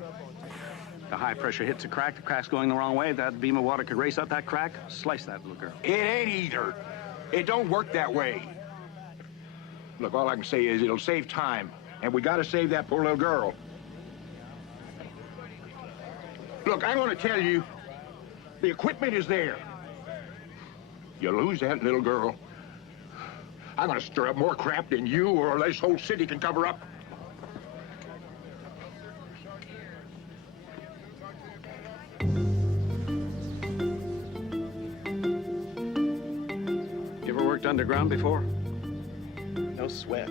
The high pressure hits a crack, the crack's going the wrong way. That beam of water could race up that crack, slice that little girl. It ain't either. It don't work that way. Look, all I can say is it'll save time, and we gotta save that poor little girl. Look, I'm gonna tell you, the equipment is there. You lose that little girl, I'm gonna stir up more crap than you or this whole city can cover up. You ever worked underground before? No sweat.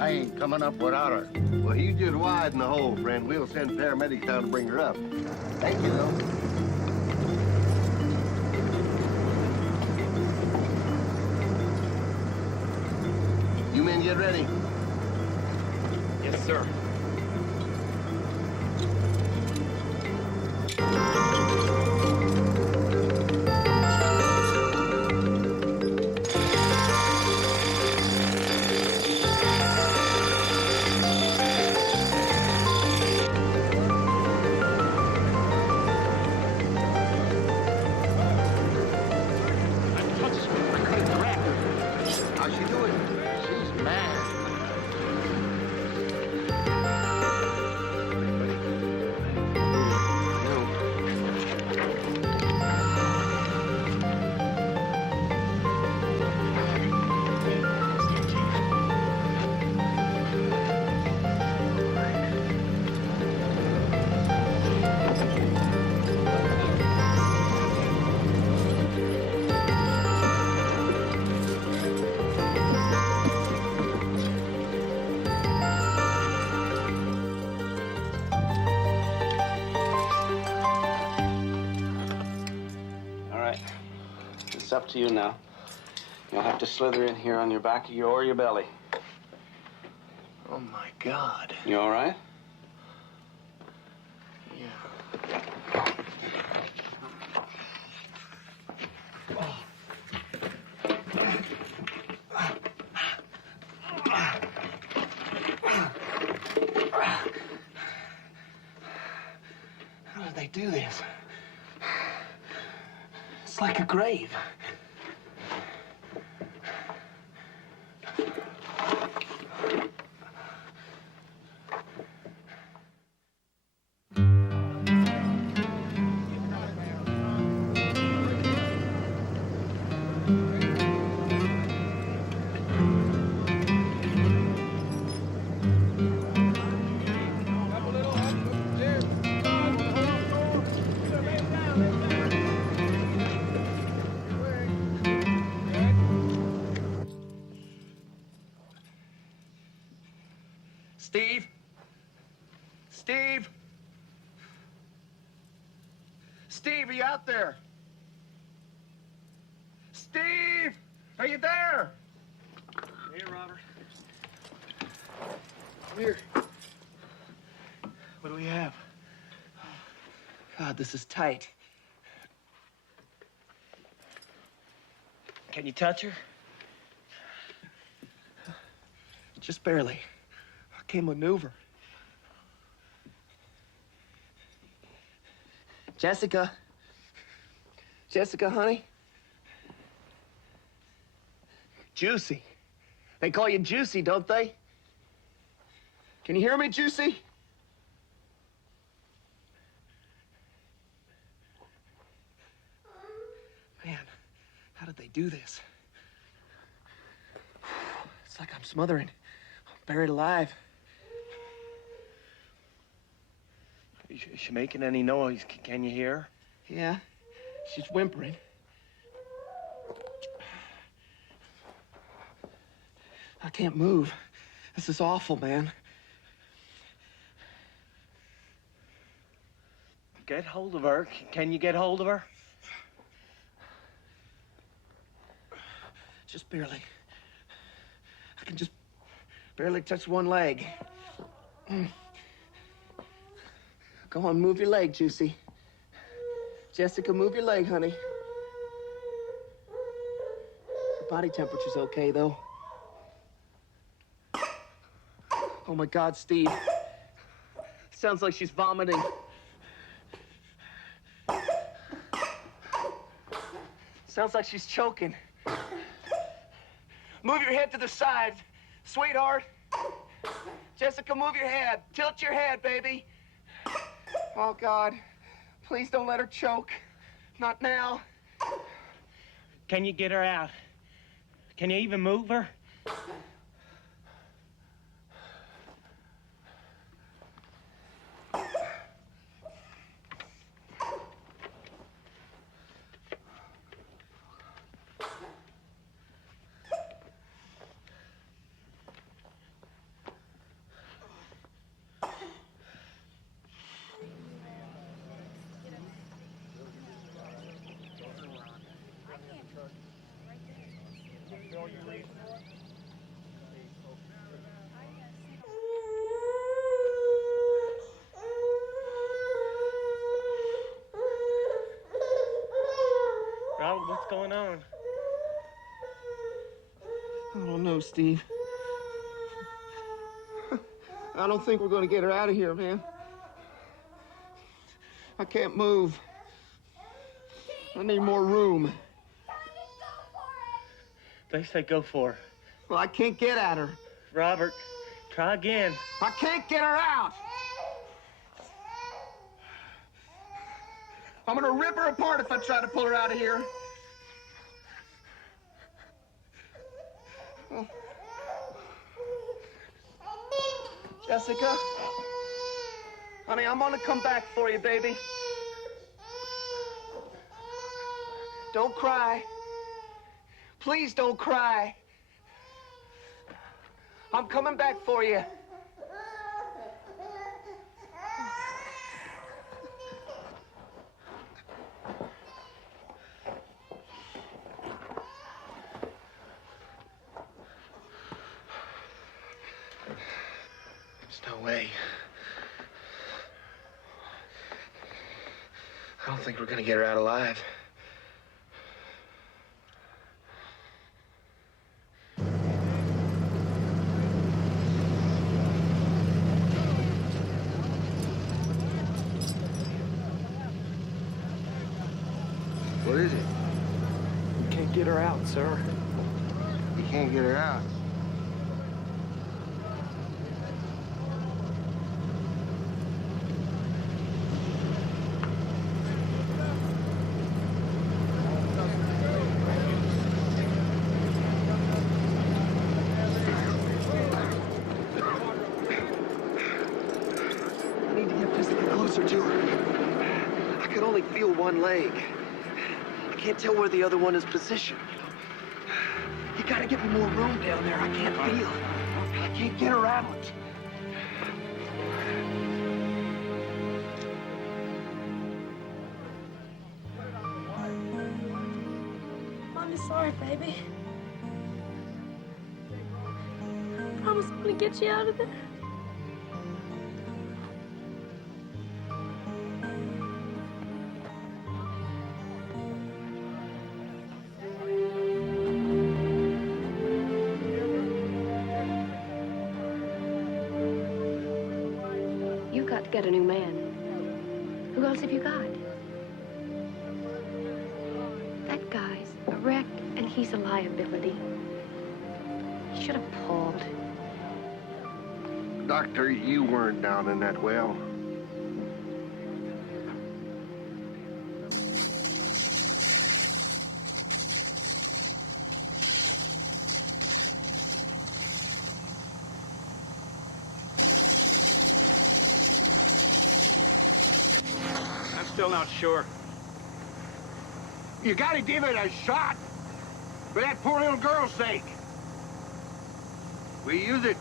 I ain't coming up without her. Well, you just widen the hole, friend. We'll send paramedics down to bring her up. Thank you, though. You men get ready. Yes, sir. How's she doing? She's mad. It's up to you now. You'll have to slither in here on your back or your belly. Oh, my God. You all right? How did they do this? It's like a grave. Steve? Steve? Steve, are you out there? Steve! Are you there? Here, Robert. Come here. What do we have? God, this is tight. Can you touch her? Just barely. I can't maneuver. Jessica? Jessica, honey? Juicy. They call you Juicy, don't they? Can you hear me, Juicy? Man, how did they do this? It's like I'm smothering. I'm buried alive. Is she making any noise? Can you hear her? Yeah, she's whimpering. I can't move. This is awful, man. Get hold of her. Can you get hold of her? Just barely. I can just barely touch one leg. Go on, move your leg, Juicy. Jessica, move your leg, honey. Her body temperature's okay, though. Oh, my God, Steve. Sounds like she's vomiting. Sounds like she's choking. Move your head to the side, sweetheart. Jessica, move your head. Tilt your head, baby. Oh, God. Please don't let her choke. Not now. Can you get her out? Can you even move her? Robert, what's going on? I don't know, Steve. I don't think we're going to get her out of here, man. I can't move. I need more room. They say go for her. Well, I can't get at her. Robert, try again. I can't get her out. I'm gonna rip her apart if I try to pull her out of here. Oh. Jessica? Honey, I'm gonna come back for you, baby. Don't cry. Please don't cry. I'm coming back for you. There's no way. I don't think we're gonna get her out alive. What is it? We can't get her out, sir. You can't get her out. I need to get Jessica closer to her. I can only feel one leg. I can't tell where the other one is positioned. You gotta give me more room down there. I can't feel. I can't get her out. right, baby. Promise I'm gonna get you out of there. You got to get a new man. Who else have you got? That guy's a wreck, and he's a liability. You should have pulled. Doctor, you weren't down in that well. I'm still not sure. You gotta give it a shot. For that poor little girl's sake. We use it.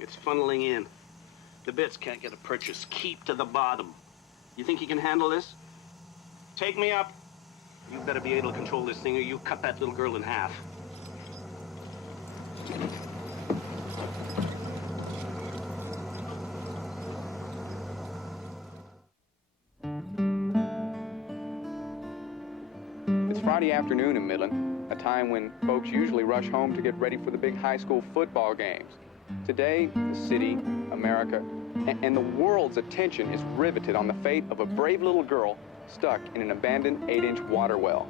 It's funneling in. The bits can't get a purchase. Keep to the bottom. You think you can handle this? Take me up. You better be able to control this thing or you cut that little girl in half. It's Friday afternoon in Midland, a time when folks usually rush home to get ready for the big high school football games. Today, the city, America, and the world's attention is riveted on the fate of a brave little girl stuck in an abandoned 8-inch water well.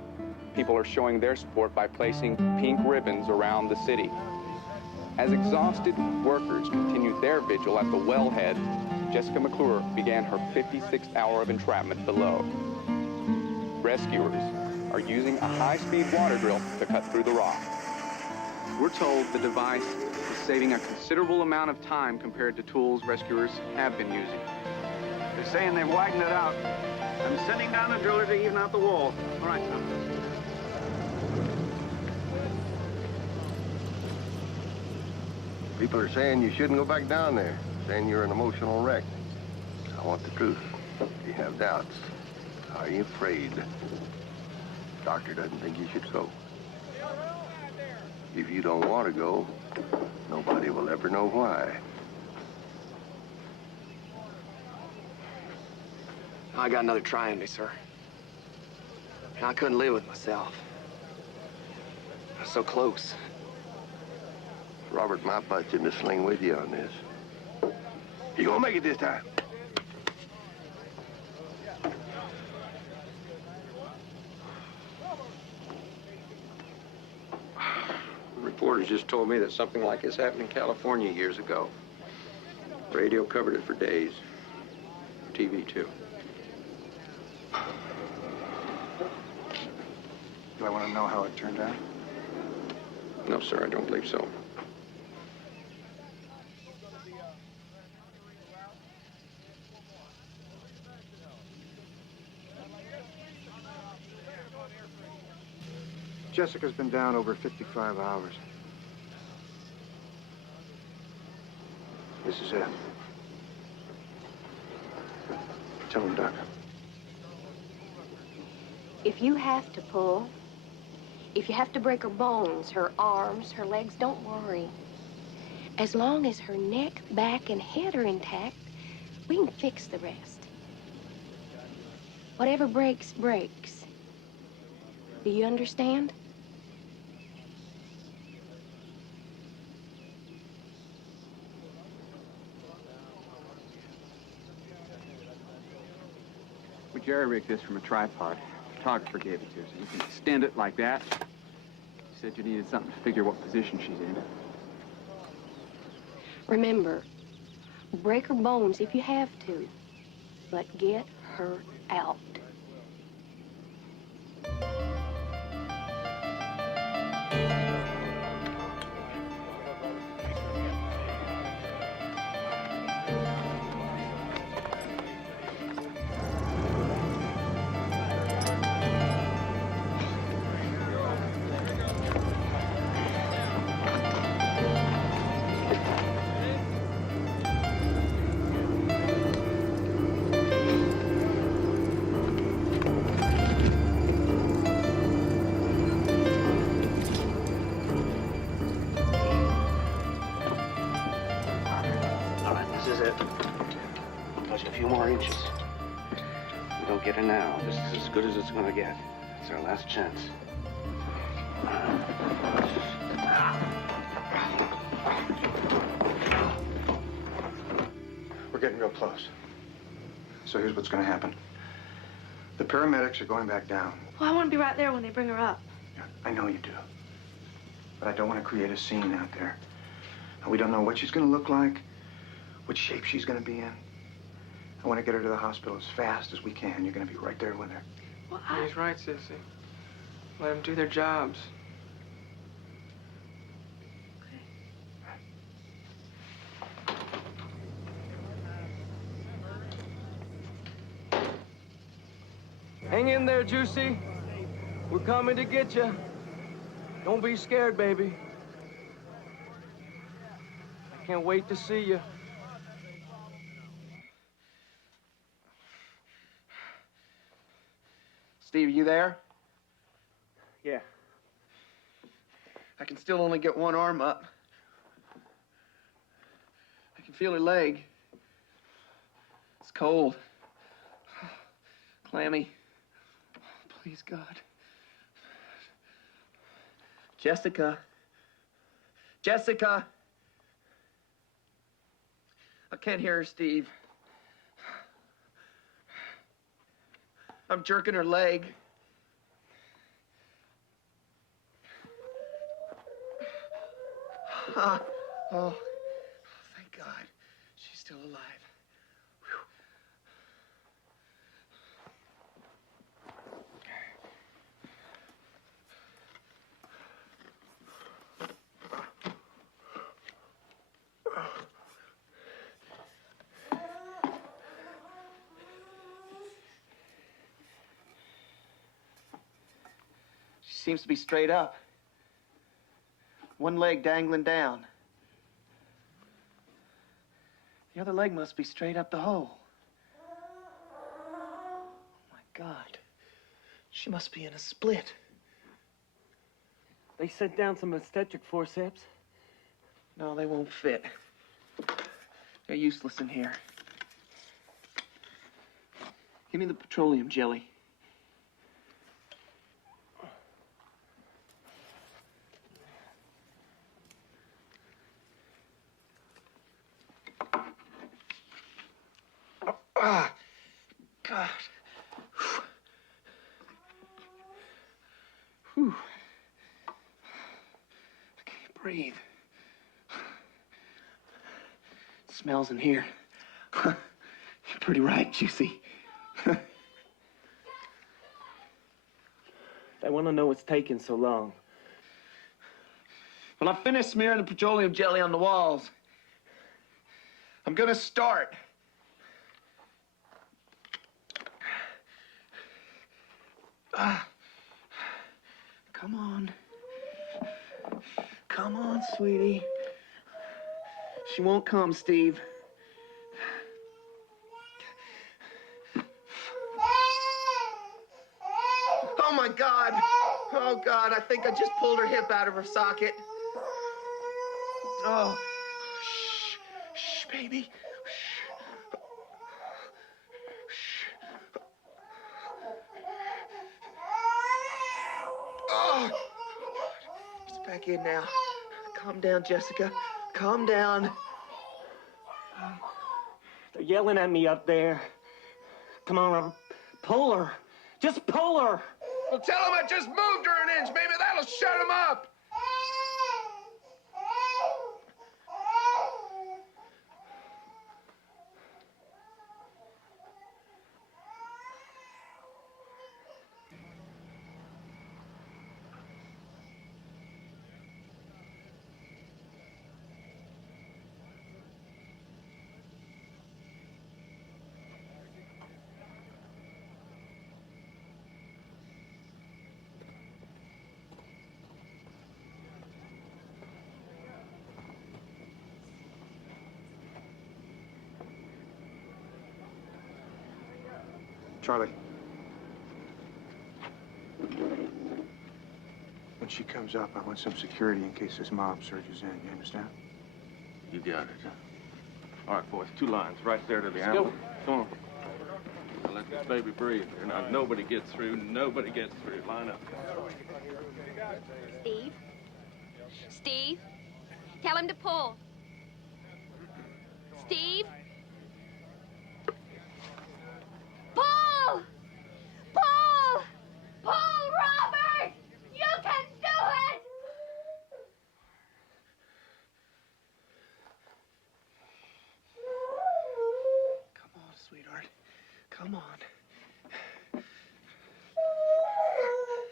People are showing their support by placing pink ribbons around the city. As exhausted workers continued their vigil at the wellhead, Jessica McClure began her 56th hour of entrapment below. Rescuers are using a high-speed water drill to cut through the rock. We're told the device is saving a considerable amount of time compared to tools rescuers have been using. They're saying they've widened it out. I'm sending down a driller to even out the wall. All right, son. People are saying you shouldn't go back down there, saying you're an emotional wreck. I want the truth. If you have doubts, are you afraid? Doctor doesn't think you should go. If you don't want to go, nobody will ever know why. I got another try in me, sir. And I couldn't live with myself. I was so close. Robert, my butt's in the sling with you on this. You gonna make it this time? Reporters just told me that something like this happened in California years ago. Radio covered it for days. TV, too. Do I want to know how it turned out? No, sir, I don't believe so. Jessica's been down over 55 hours. This is it. Tell him, Doc. If you have to pull, if you have to break her bones, her arms, her legs, don't worry. As long as her neck, back, and head are intact, we can fix the rest. Whatever breaks, breaks. Do you understand? We jerry-rigged this from a tripod. The photographer gave it to us. You can extend it like that. You said you needed something to figure what position she's in. Remember, break her bones if you have to, but get her out. we don't get her now, this is as good as it's gonna get. It's our last chance. We're getting real close. So here's what's going to happen. The paramedics are going back down. Well, I want to be right there when they bring her up. Yeah, I know you do. But I don't want to create a scene out there. And we don't know what she's going to look like, what shape she's going to be in. I want to get her to the hospital as fast as we can. You're going to be right there with her. Well, He's right, Sissy. Let them do their jobs. Hang in there, Juicy. We're coming to get you. Don't be scared, baby. I can't wait to see you. Steve, you there? Yeah. I can still only get one arm up. I can feel her leg. It's cold. Clammy. Please, God. Jessica. Jessica! I can't hear her, Steve. I'm jerking her leg. Oh, thank God. She's still alive. She seems to be straight up. One leg dangling down. The other leg must be straight up the hole. Oh, my God. She must be in a split. They sent down some obstetric forceps. No, they won't fit. They're useless in here. Give me the petroleum jelly. Ah, God. Whew. I can't breathe. It smells in here. You're pretty right, Juicy. They want to know what's taking so long. When I finish smearing the petroleum jelly on the walls, I'm gonna start. Come on. Come on, sweetie. She won't come, Steve. Oh, my God. Oh, God, I think I just pulled her hip out of her socket. Oh. Shh. Shh, baby. Oh, it's back in now. Calm down, Jessica. Calm down. They're yelling at me up there. Come on, pull her. Just pull her. Well, tell him I just moved her an inch. Maybe that'll shut him up. Charlie. When she comes up, I want some security in case this mob surges in. You understand? You got it. All right, boys, 2 lines right there to the ambulance. Come on. Now let This baby breathe. Now, nobody gets through. Nobody gets through. Line up. Steve? Steve? Tell him to pull. Steve? Pull! Pull! Pull, Robert! You can do it! Come on, sweetheart. Come on.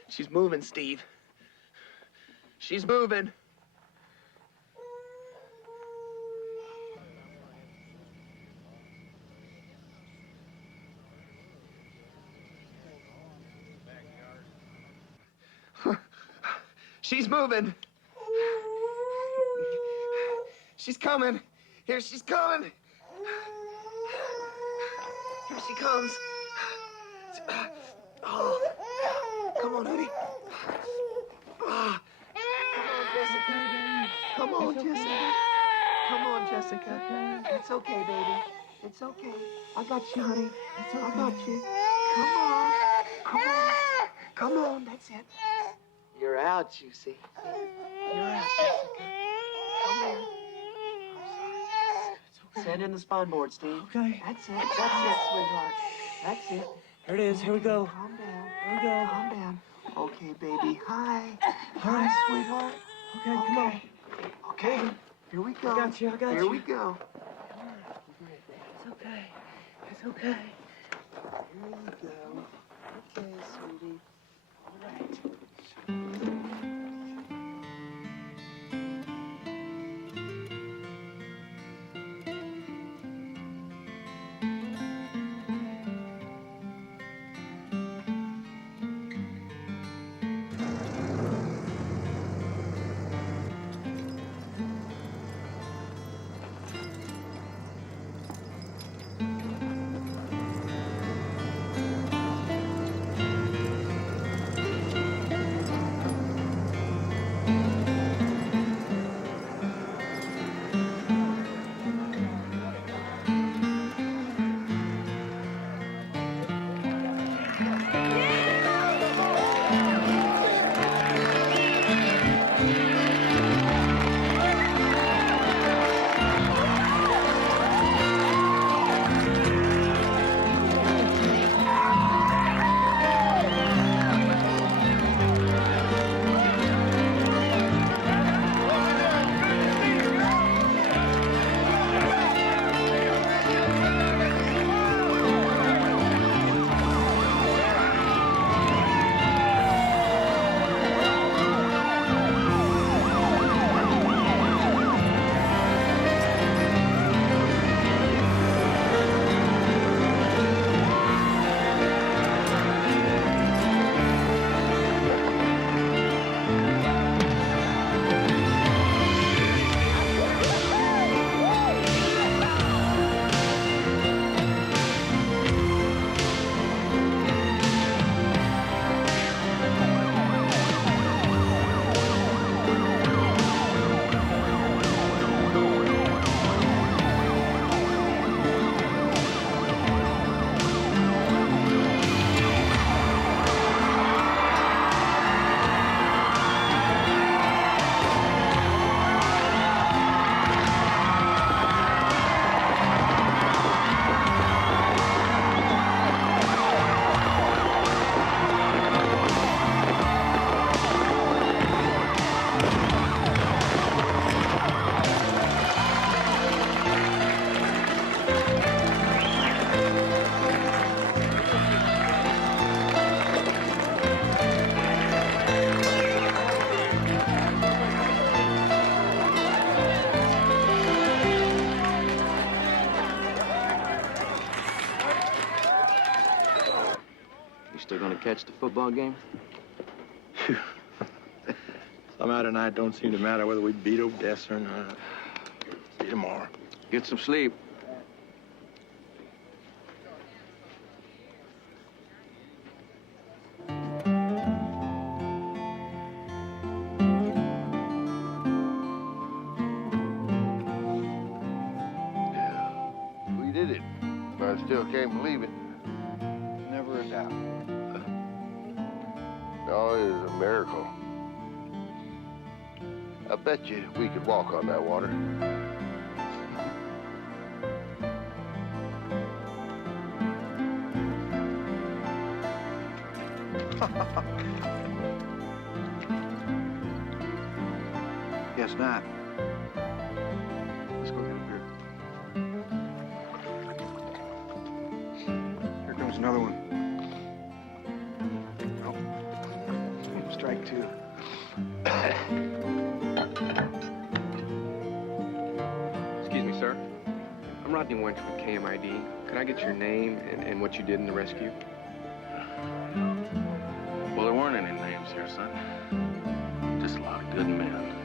She's moving, Steve. She's moving. She's moving. She's coming. Here she's coming. Here she comes. Oh, come on, honey. Ah, come on, Jessica. Come on, Jessica. It's okay, baby. It's okay. I got you, honey. I got you. Come on. Come on. Come on. That's it. You're out, Juicy. You're out, Jessica. Come here. I'm sorry. Send in the spine board, Steve. Okay. That's it. That's it, sweetheart. That's it. Here it is. Here we go. Calm down. Here we go. Calm down. Okay, baby. Hi. Hi, sweetheart. Okay, come on. Okay. Here we go. I got you. I got you. Here we go. It's okay. It's okay. Here we go. Okay, sweetie. All right. Still gonna catch the football game? Somehow tonight don't seem to matter whether we beat Odessa or not. See you tomorrow. Get some sleep. We did it, but I still can't believe it. No, it is a miracle. I bet you we could walk on that water. Guess not. Let's go get a beer. Here comes another one. Oh. Strike two. Excuse me, sir. I'm Rodney Winch with KMID. Could I get your name and what you did in the rescue? Well, there weren't any names here, son. Just a lot of good men.